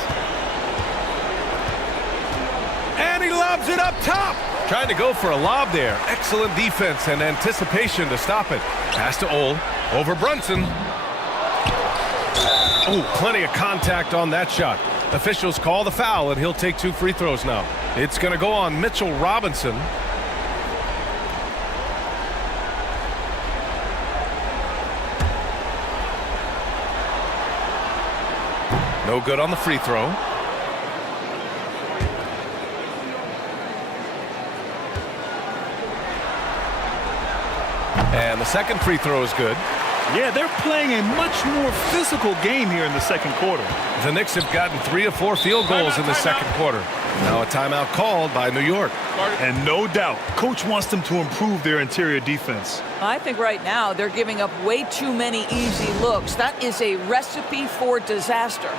And he lobs it up top. Trying to go for a lob there. Excellent defense and anticipation to stop it. Pass to Ole. Over Brunson. Oh, plenty of contact on that shot. Officials call the foul, and he'll take 2 free throws now. It's going to go on Mitchell Robinson. No good on the free throw. And the second free throw is good. Yeah, they're playing a much more physical game here in the second quarter. The Knicks have gotten 3 of 4 field goals in the second quarter. Now a timeout called by New York. And no doubt, coach wants them to improve their interior defense. I think right now they're giving up way too many easy looks. That is a recipe for disaster.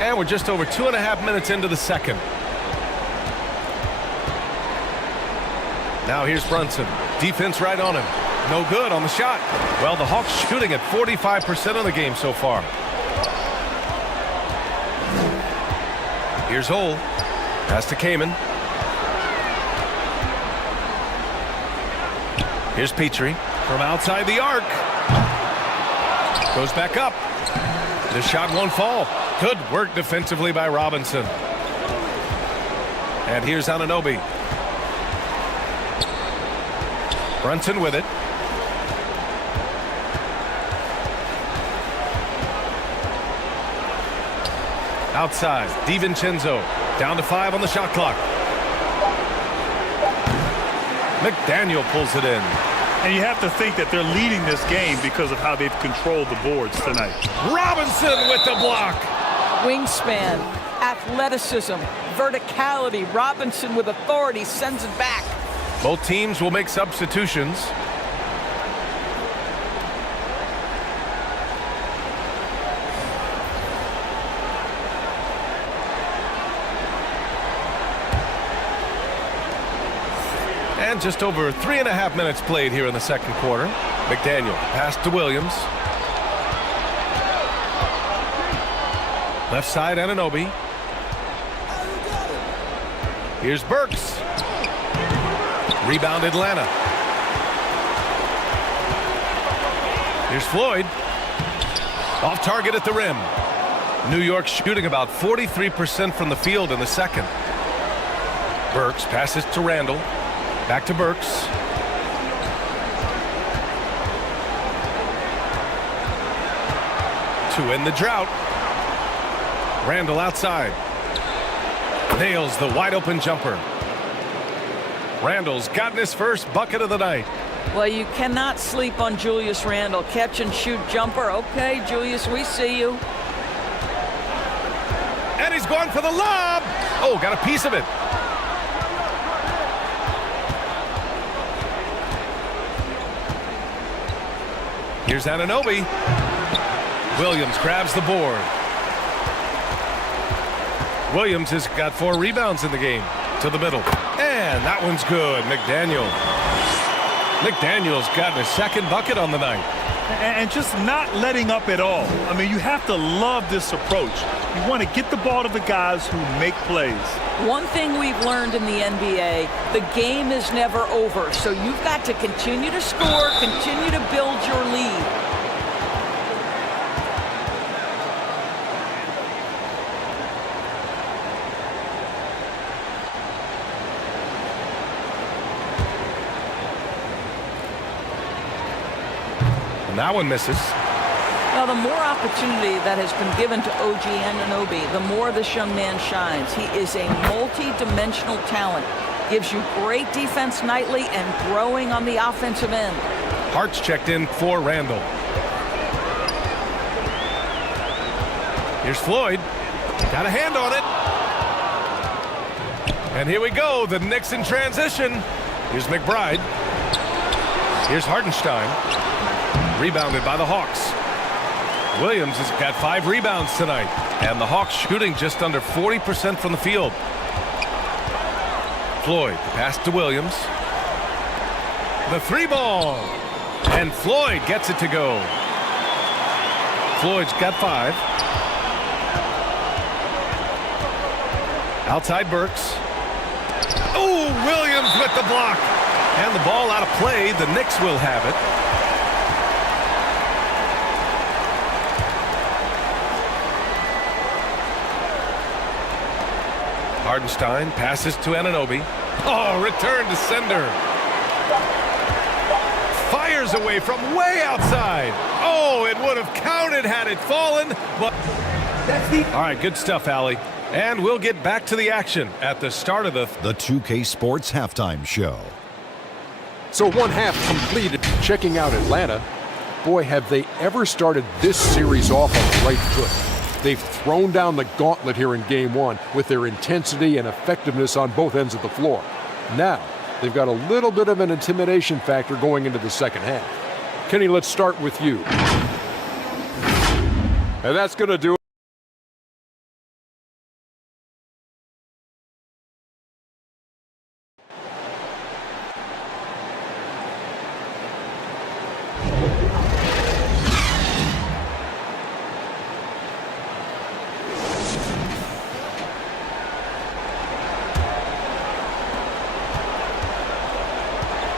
And we're just over 2.5 minutes into the second. Now here's Brunson. Defense right on him. No good on the shot. Well, the Hawks shooting at 45% of the game so far. Here's Ole. Pass to Kaman. Here's Petrie from outside the arc. Goes back up. The shot won't fall. Good work defensively by Robinson. And here's Anunoby. Brunson with it. Outside, DiVincenzo. Down to 5 on the shot clock. McDaniel pulls it in. And you have to think that they're leading this game because of how they've controlled the boards tonight. Robinson with the block. Wingspan, athleticism, verticality. Robinson with authority sends it back. Both teams will make substitutions. And just over 3.5 minutes played here in the second quarter. McDaniel pass to Williams. Left side, Anunoby. Here's Burks. Rebound Atlanta. Here's Floyd. Off target at the rim. New York shooting about 43% from the field in the second. Burks passes to Randall. Back to Burks. To end the drought. Randall outside. Nails the wide open jumper. Randall's gotten his first bucket of the night. Well, you cannot sleep on Julius Randle. Catch and shoot jumper. Okay, Julius, we see you. And he's going for the lob. Oh, got a piece of it. Here's Anunoby. Williams grabs the board. Williams has got 4 rebounds in the game. To the middle. And that one's good. McDaniel's gotten his second bucket on the night. And just not letting up at all. I mean, you have to love this approach. You want to get the ball to the guys who make plays. One thing we've learned in the NBA, the game is never over. So you've got to continue to score, continue to build your lead. And that one misses. Well, the more opportunity that has been given to OG Anunoby, the more this young man shines. He is a multi-dimensional talent. Gives you great defense nightly and growing on the offensive end. Hart's checked in for Randall. Here's Floyd. Got a hand on it. And here we go. The Knicks in transition. Here's McBride. Here's Hartenstein. Rebounded by the Hawks. Williams has got 5 rebounds tonight. And the Hawks shooting just under 40% from the field. Floyd, pass to Williams. The 3 ball. And Floyd gets it to go. Floyd's got 5. Outside Burks. Oh, Williams with the block. And the ball out of play. The Knicks will have it. Hartenstein passes to Anunoby. Oh, return to sender. Fires away from way outside. Oh, it would have counted had it fallen. But all right, good stuff, Allie. And we'll get back to the action at the start of the 2K Sports Halftime Show. So 1 half completed. Checking out Atlanta. Boy, have they ever started this series off on the right foot. They've thrown down the gauntlet here in Game 1 with their intensity and effectiveness on both ends of the floor. Now, they've got a little bit of an intimidation factor going into the second half. Kenny, let's start with you. And that's going to do it.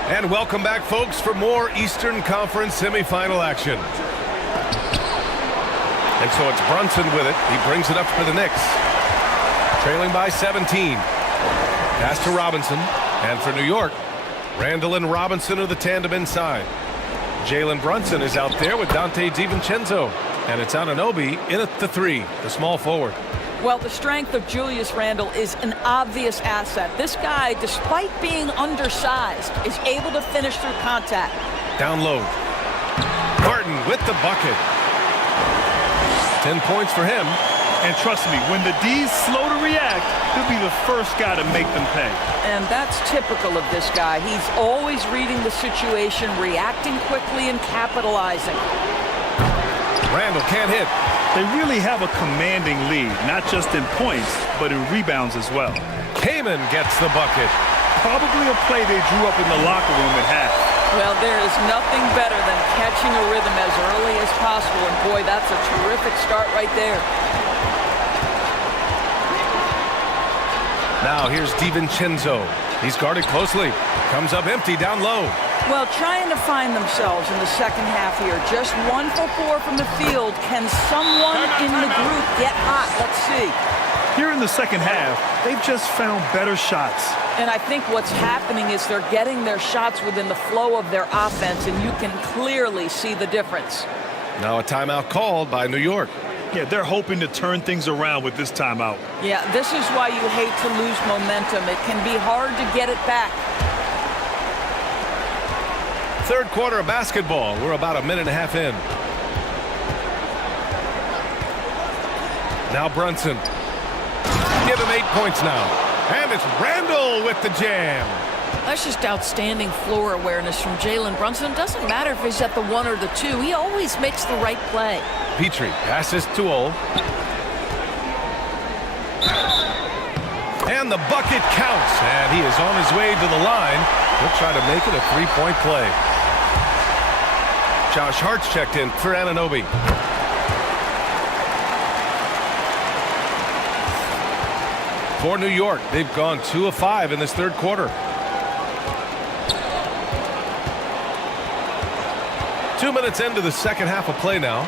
And welcome back, folks, for more Eastern Conference semifinal action. And so it's Brunson with it. He brings it up for the Knicks. Trailing by 17. Pass to Robinson. And for New York, Randall and Robinson are the tandem inside. Jalen Brunson is out there with Dante DiVincenzo. And it's Anunoby in at the 3, the small forward. Well, the strength of Julius Randle is an obvious asset. This guy, despite being undersized, is able to finish through contact. Down low. Martin with the bucket. 10 points for him. And trust me, when the D's slow to react, he'll be the first guy to make them pay. And that's typical of this guy. He's always reading the situation, reacting quickly, and capitalizing. Randall can't hit. They really have a commanding lead, not just in points, but in rebounds as well. Kaman gets the bucket. Probably a play they drew up in the locker room at half. Well, there is nothing better than catching a rhythm as early as possible, and boy, that's a terrific start right there. Now here's DiVincenzo. He's guarded closely. Comes up empty down low. Well, trying to find themselves in the second half here. Just 1 for 4 from the field. Can someone in the group get hot? Let's see. Here in the second half, they've just found better shots. And I think what's happening is they're getting their shots within the flow of their offense, and you can clearly see the difference. Now a timeout called by New York. Yeah, they're hoping to turn things around with this timeout. Yeah, this is why you hate to lose momentum. It can be hard to get it back. Third quarter of basketball. We're about a minute and a half in. Now Brunson. Give him 8 points now. And it's Randall with the jam. That's just outstanding floor awareness from Jalen Brunson. It doesn't matter if he's at the 1 or the 2. He always makes the right play. Petrie passes to Ole. And the bucket counts. And he is on his way to the line. He'll try to make it a 3-point play. Josh Hart's checked in for Anunoby. For New York, they've gone 2 of 5 in this third quarter. 2 minutes into the second half of play now.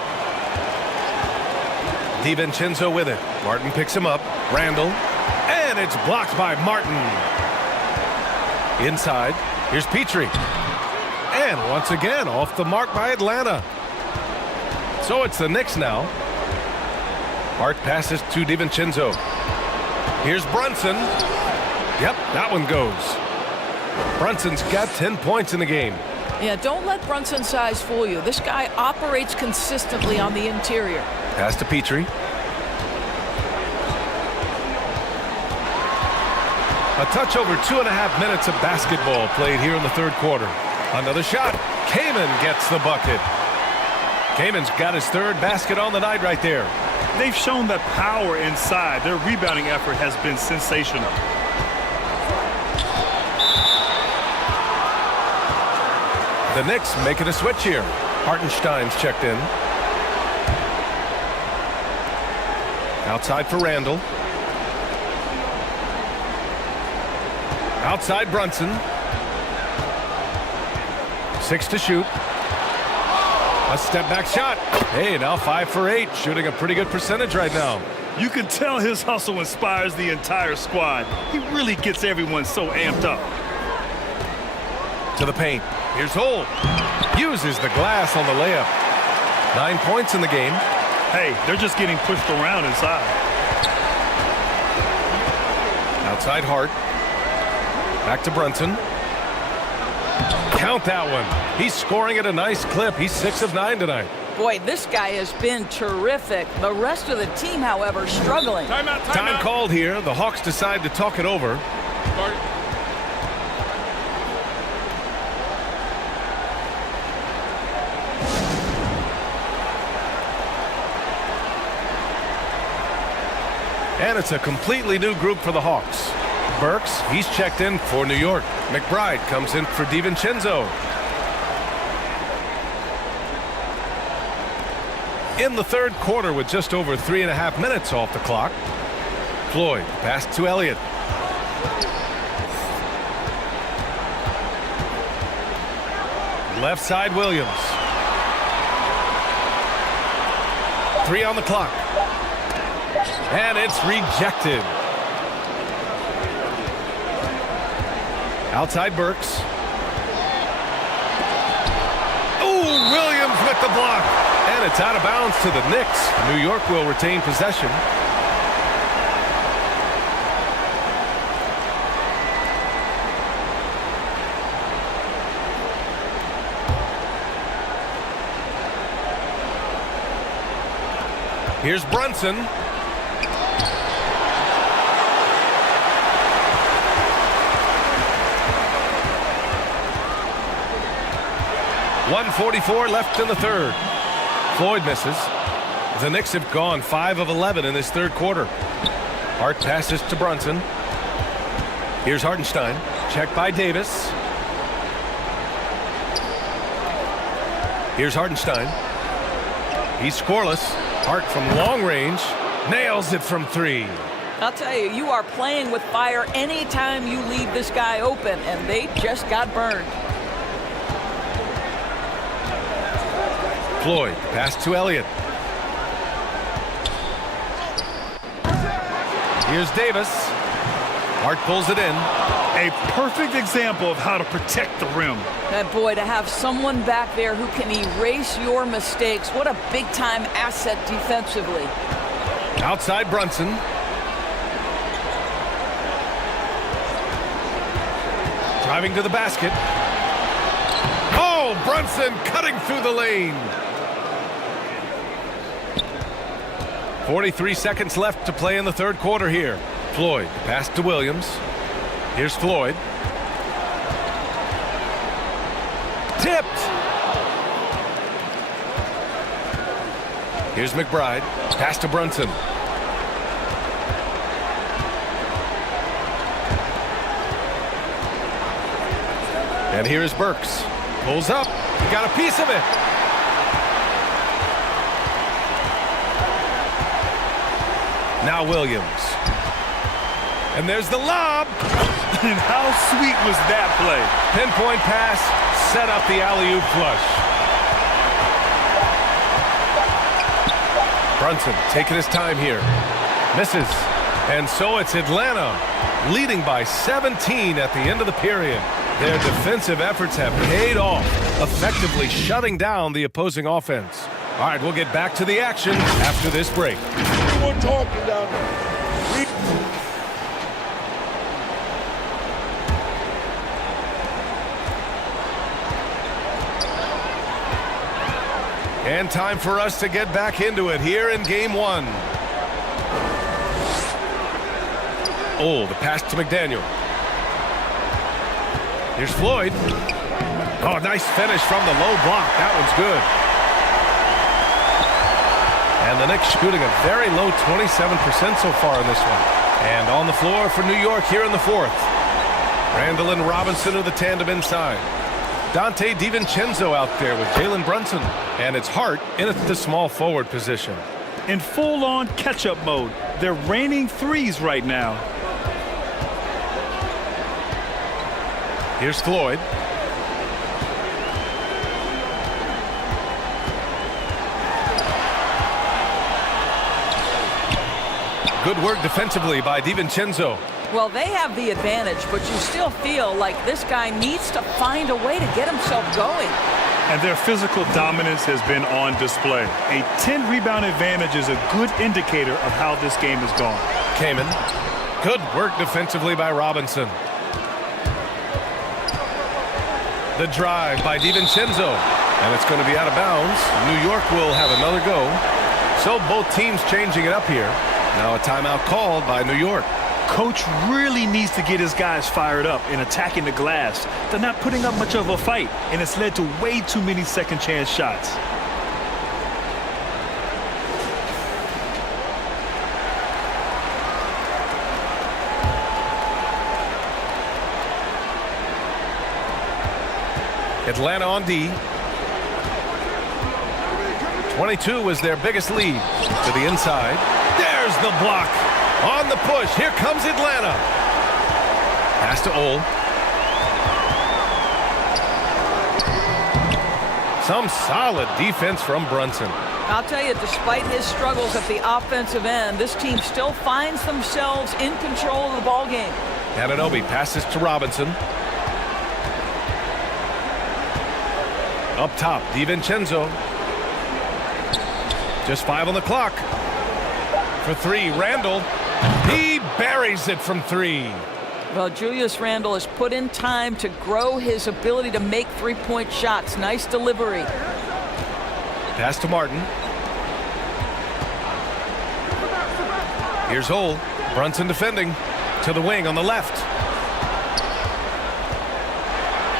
DiVincenzo with it. Martin picks him up. Randall. And it's blocked by Martin. Inside. Here's Petrie. And once again, off the mark by Atlanta. So it's the Knicks now. Hart passes to DiVincenzo. Here's Brunson. Yep, that one goes. Brunson's got 10 points in the game. Yeah, don't let Brunson's size fool you. This guy operates consistently on the interior. Pass to Petrie. A touch over 2.5 minutes of basketball played here in the third quarter. Another shot. Kaman gets the bucket. Kaman's got his third basket on the night right there. They've shown that power inside. Their rebounding effort has been sensational. The Knicks making a switch here. Hartenstein's checked in. Outside for Randall. Outside Brunson. 6 to shoot. A step back shot. Hey, now 5 for 8. Shooting a pretty good percentage right now. You can tell his hustle inspires the entire squad. He really gets everyone so amped up. To the paint. Here's Hole. Uses the glass on the layup. 9 points in the game. Hey, they're just getting pushed around inside. Outside Hart. Back to Brunson. Count that one. He's scoring at a nice clip. He's 6 of 9 tonight. Boy, this guy has been terrific. The rest of the team, however, struggling. Time called here. The Hawks decide to talk it over. And it's a completely new group for the Hawks. Burks, he's checked in for New York. McBride comes in for DiVincenzo. In the third quarter with just over 3.5 minutes off the clock. Floyd, pass to Elliott. Left side Williams. 3 on the clock. And it's rejected. Outside Burks. Oh, Williams with the block. And it's out of bounds to the Knicks. New York will retain possession. Here's Brunson. .144 left in the third. Floyd misses. The Knicks have gone 5 of 11 in this third quarter. Hart passes to Brunson. Here's Hartenstein. Checked by Davis. Here's Hartenstein. He's scoreless. Hart from long range. Nails it from 3. I'll tell you, you are playing with fire anytime you leave this guy open, and they just got burned. Floyd, pass to Elliott. Here's Davis. Hart pulls it in. A perfect example of how to protect the rim. That boy, to have someone back there who can erase your mistakes, what a big-time asset defensively. Outside Brunson. Driving to the basket. Oh, Brunson cutting through the lane. 43 seconds left to play in the third quarter here. Floyd, pass to Williams. Here's Floyd. Tipped. Here's McBride. Pass to Brunson. And here is Burks. Pulls up. He got a piece of it. Now Williams. And there's the lob. And how sweet was that play? Pinpoint pass, set up the alley-oop flush. Brunson taking his time here. Misses. And so it's Atlanta leading by 17 at the end of the period. Their defensive efforts have paid off, effectively shutting down the opposing offense. All right, we'll get back to the action after this break. We're talking down there. And time for us to get back into it here in game one. Oh, the pass to McDaniel. Here's Floyd. Oh, nice finish from the low block. That one's good. And the Knicks shooting a very low 27% so far in this one. And on the floor for New York here in the fourth. Randall and Robinson are the tandem inside. Dante DiVincenzo out there with Jalen Brunson. And it's Hart in the small forward position. In full-on catch-up mode. They're raining threes right now. Here's Floyd. Good work defensively by DiVincenzo. Well, they have the advantage, but you still feel like this guy needs to find a way to get himself going. And their physical dominance has been on display. A 10-rebound advantage is a good indicator of how this game has gone. Kaman. Good work defensively by Robinson. The drive by DiVincenzo. And it's going to be out of bounds. New York will have another go. So both teams changing it up here. Now a timeout called by New York. Coach really needs to get his guys fired up in attacking the glass. They're not putting up much of a fight, and it's led to way too many second chance shots. Atlanta on D. 22 was their biggest lead. To the inside. There's the block. On the push. Here comes Atlanta. Pass to Ole. Some solid defense from Brunson. I'll tell you, despite his struggles at the offensive end, this team still finds themselves in control of the ballgame. Anunoby passes to Robinson. Up top, DiVincenzo. Just 5 on the clock. For 3, Randall. He buries it from 3. Well, Julius Randle has put in time to grow his ability to make three-point shots. Nice delivery. Pass to Martin. Here's Ole. Brunson defending. To the wing on the left.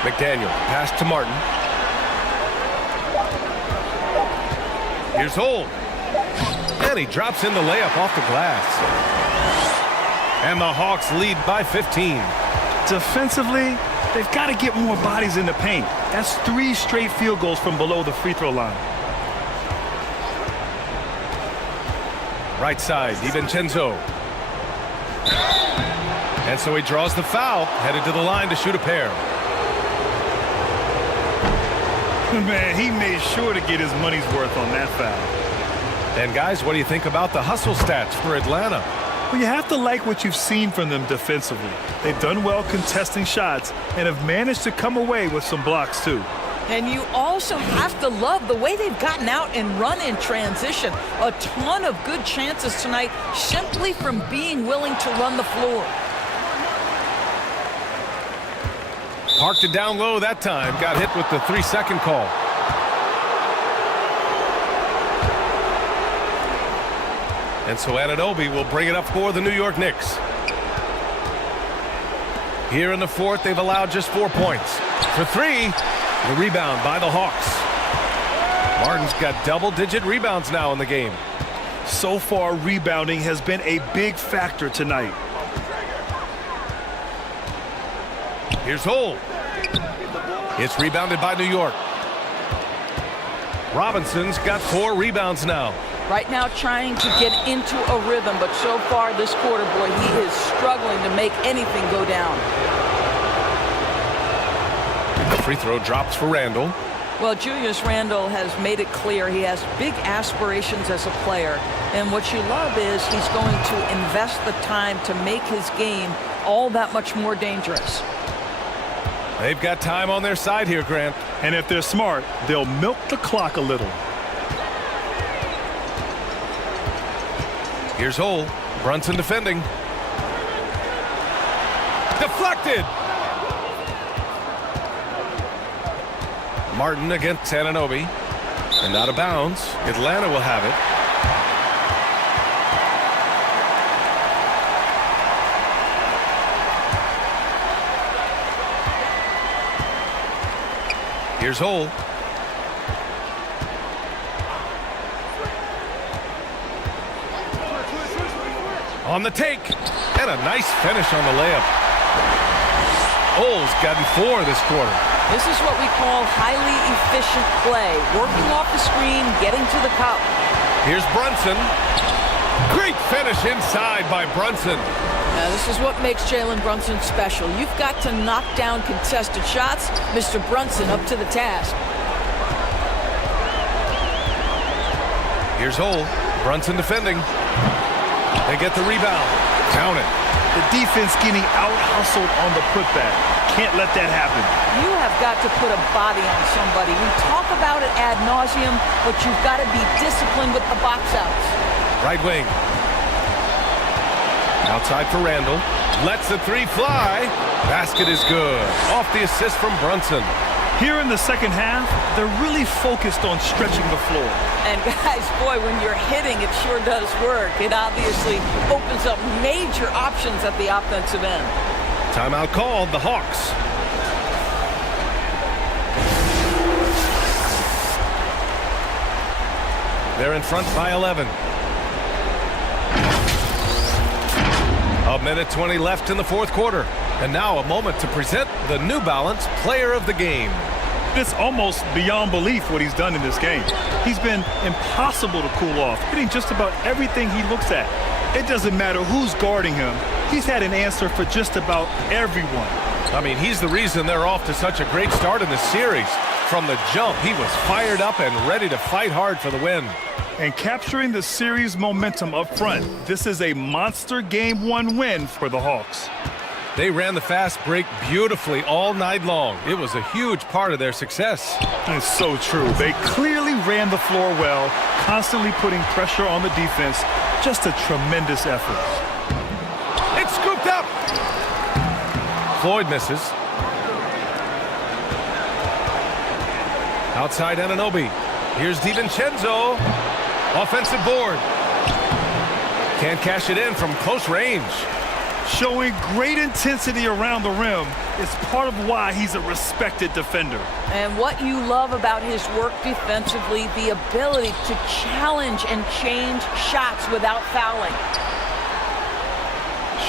McDaniel. Pass to Martin. Here's Ole. And he drops in the layup off the glass. And the Hawks lead by 15. Defensively, they've got to get more bodies in the paint. That's 3 straight field goals from below the free throw line. Right side, DiVincenzo. And so he draws the foul, headed to the line to shoot a pair. Man, he made sure to get his money's worth on that foul. And guys, what do you think about the hustle stats for Atlanta? Well, you have to like what you've seen from them defensively. They've done well contesting shots and have managed to come away with some blocks too. And you also have to love the way they've gotten out and run in transition. A ton of good chances tonight simply from being willing to run the floor. Parked it down low that time. Got hit with the 3-second call. And so Anunoby will bring it up for the New York Knicks. Here in the fourth, they've allowed just 4 points. For 3, the rebound by the Hawks. Martin's got double-digit rebounds now in the game. So far, rebounding has been a big factor tonight. Here's Ole. It's rebounded by New York. Robinson's got 4 rebounds now. Right now trying to get into a rhythm, but so far this quarter, boy, he is struggling to make anything go down. The free throw drops for Randall. Well, Julius Randle has made it clear he has big aspirations as a player. And what you love is he's going to invest the time to make his game all that much more dangerous. They've got time on their side here, Grant. And if they're smart, they'll milk the clock a little. Here's Hole. Brunson defending. Deflected. Martin against Anunoby. And out of bounds. Atlanta will have it. Here's Hole. On the take. And a nice finish on the layup. Hole's gotten 4 this quarter. This is what we call highly efficient play. Working off the screen, getting to the cup. Here's Brunson. Great finish inside by Brunson. Now, this is what makes Jalen Brunson special. You've got to knock down contested shots. Mr. Brunson up to the task. Here's Hole. Brunson defending. They get the rebound. Count it. The defense getting out-hustled on the putback. Can't let that happen. You have got to put a body on somebody. We talk about it ad nauseum, but you've got to be disciplined with the box outs. Right wing. Outside for Randall. Lets the 3 fly. Basket is good. Off the assist from Brunson. Here in the second half, they're really focused on stretching the floor. And guys, boy, when you're hitting, it sure does work. It obviously opens up major options at the offensive end. Timeout called, the Hawks. They're in front by 11. A minute 20 left in the fourth quarter. And now a moment to present the New Balance Player of the Game. It's almost beyond belief what he's done in this game. He's been impossible to cool off, hitting just about everything he looks at. It doesn't matter who's guarding him. He's had an answer for just about everyone. I mean, he's the reason they're off to such a great start in the series. From the jump, he was fired up and ready to fight hard for the win. And capturing the series momentum up front, this is a monster Game 1 win for the Hawks. They ran the fast break beautifully all night long. It was a huge part of their success. It's so true. They clearly ran the floor well, constantly putting pressure on the defense. Just a tremendous effort. It's scooped up. Floyd misses. Outside Anunoby. Here's DiVincenzo. Offensive board. Can't cash it in from close range. Showing great intensity around the rim is part of why he's a respected defender. And what you love about his work defensively, the ability to challenge and change shots without fouling.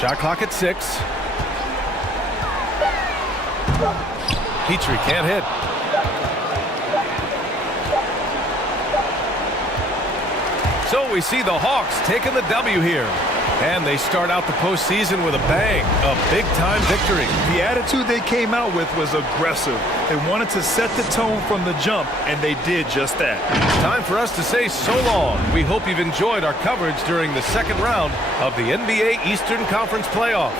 Shot clock at 6. Petrie can't hit. So we see the Hawks taking the W here. And they start out the postseason with a bang, a big-time victory. The attitude they came out with was aggressive. They wanted to set the tone from the jump, and they did just that. Time for us to say so long. We hope you've enjoyed our coverage during the second round of the NBA Eastern Conference playoffs.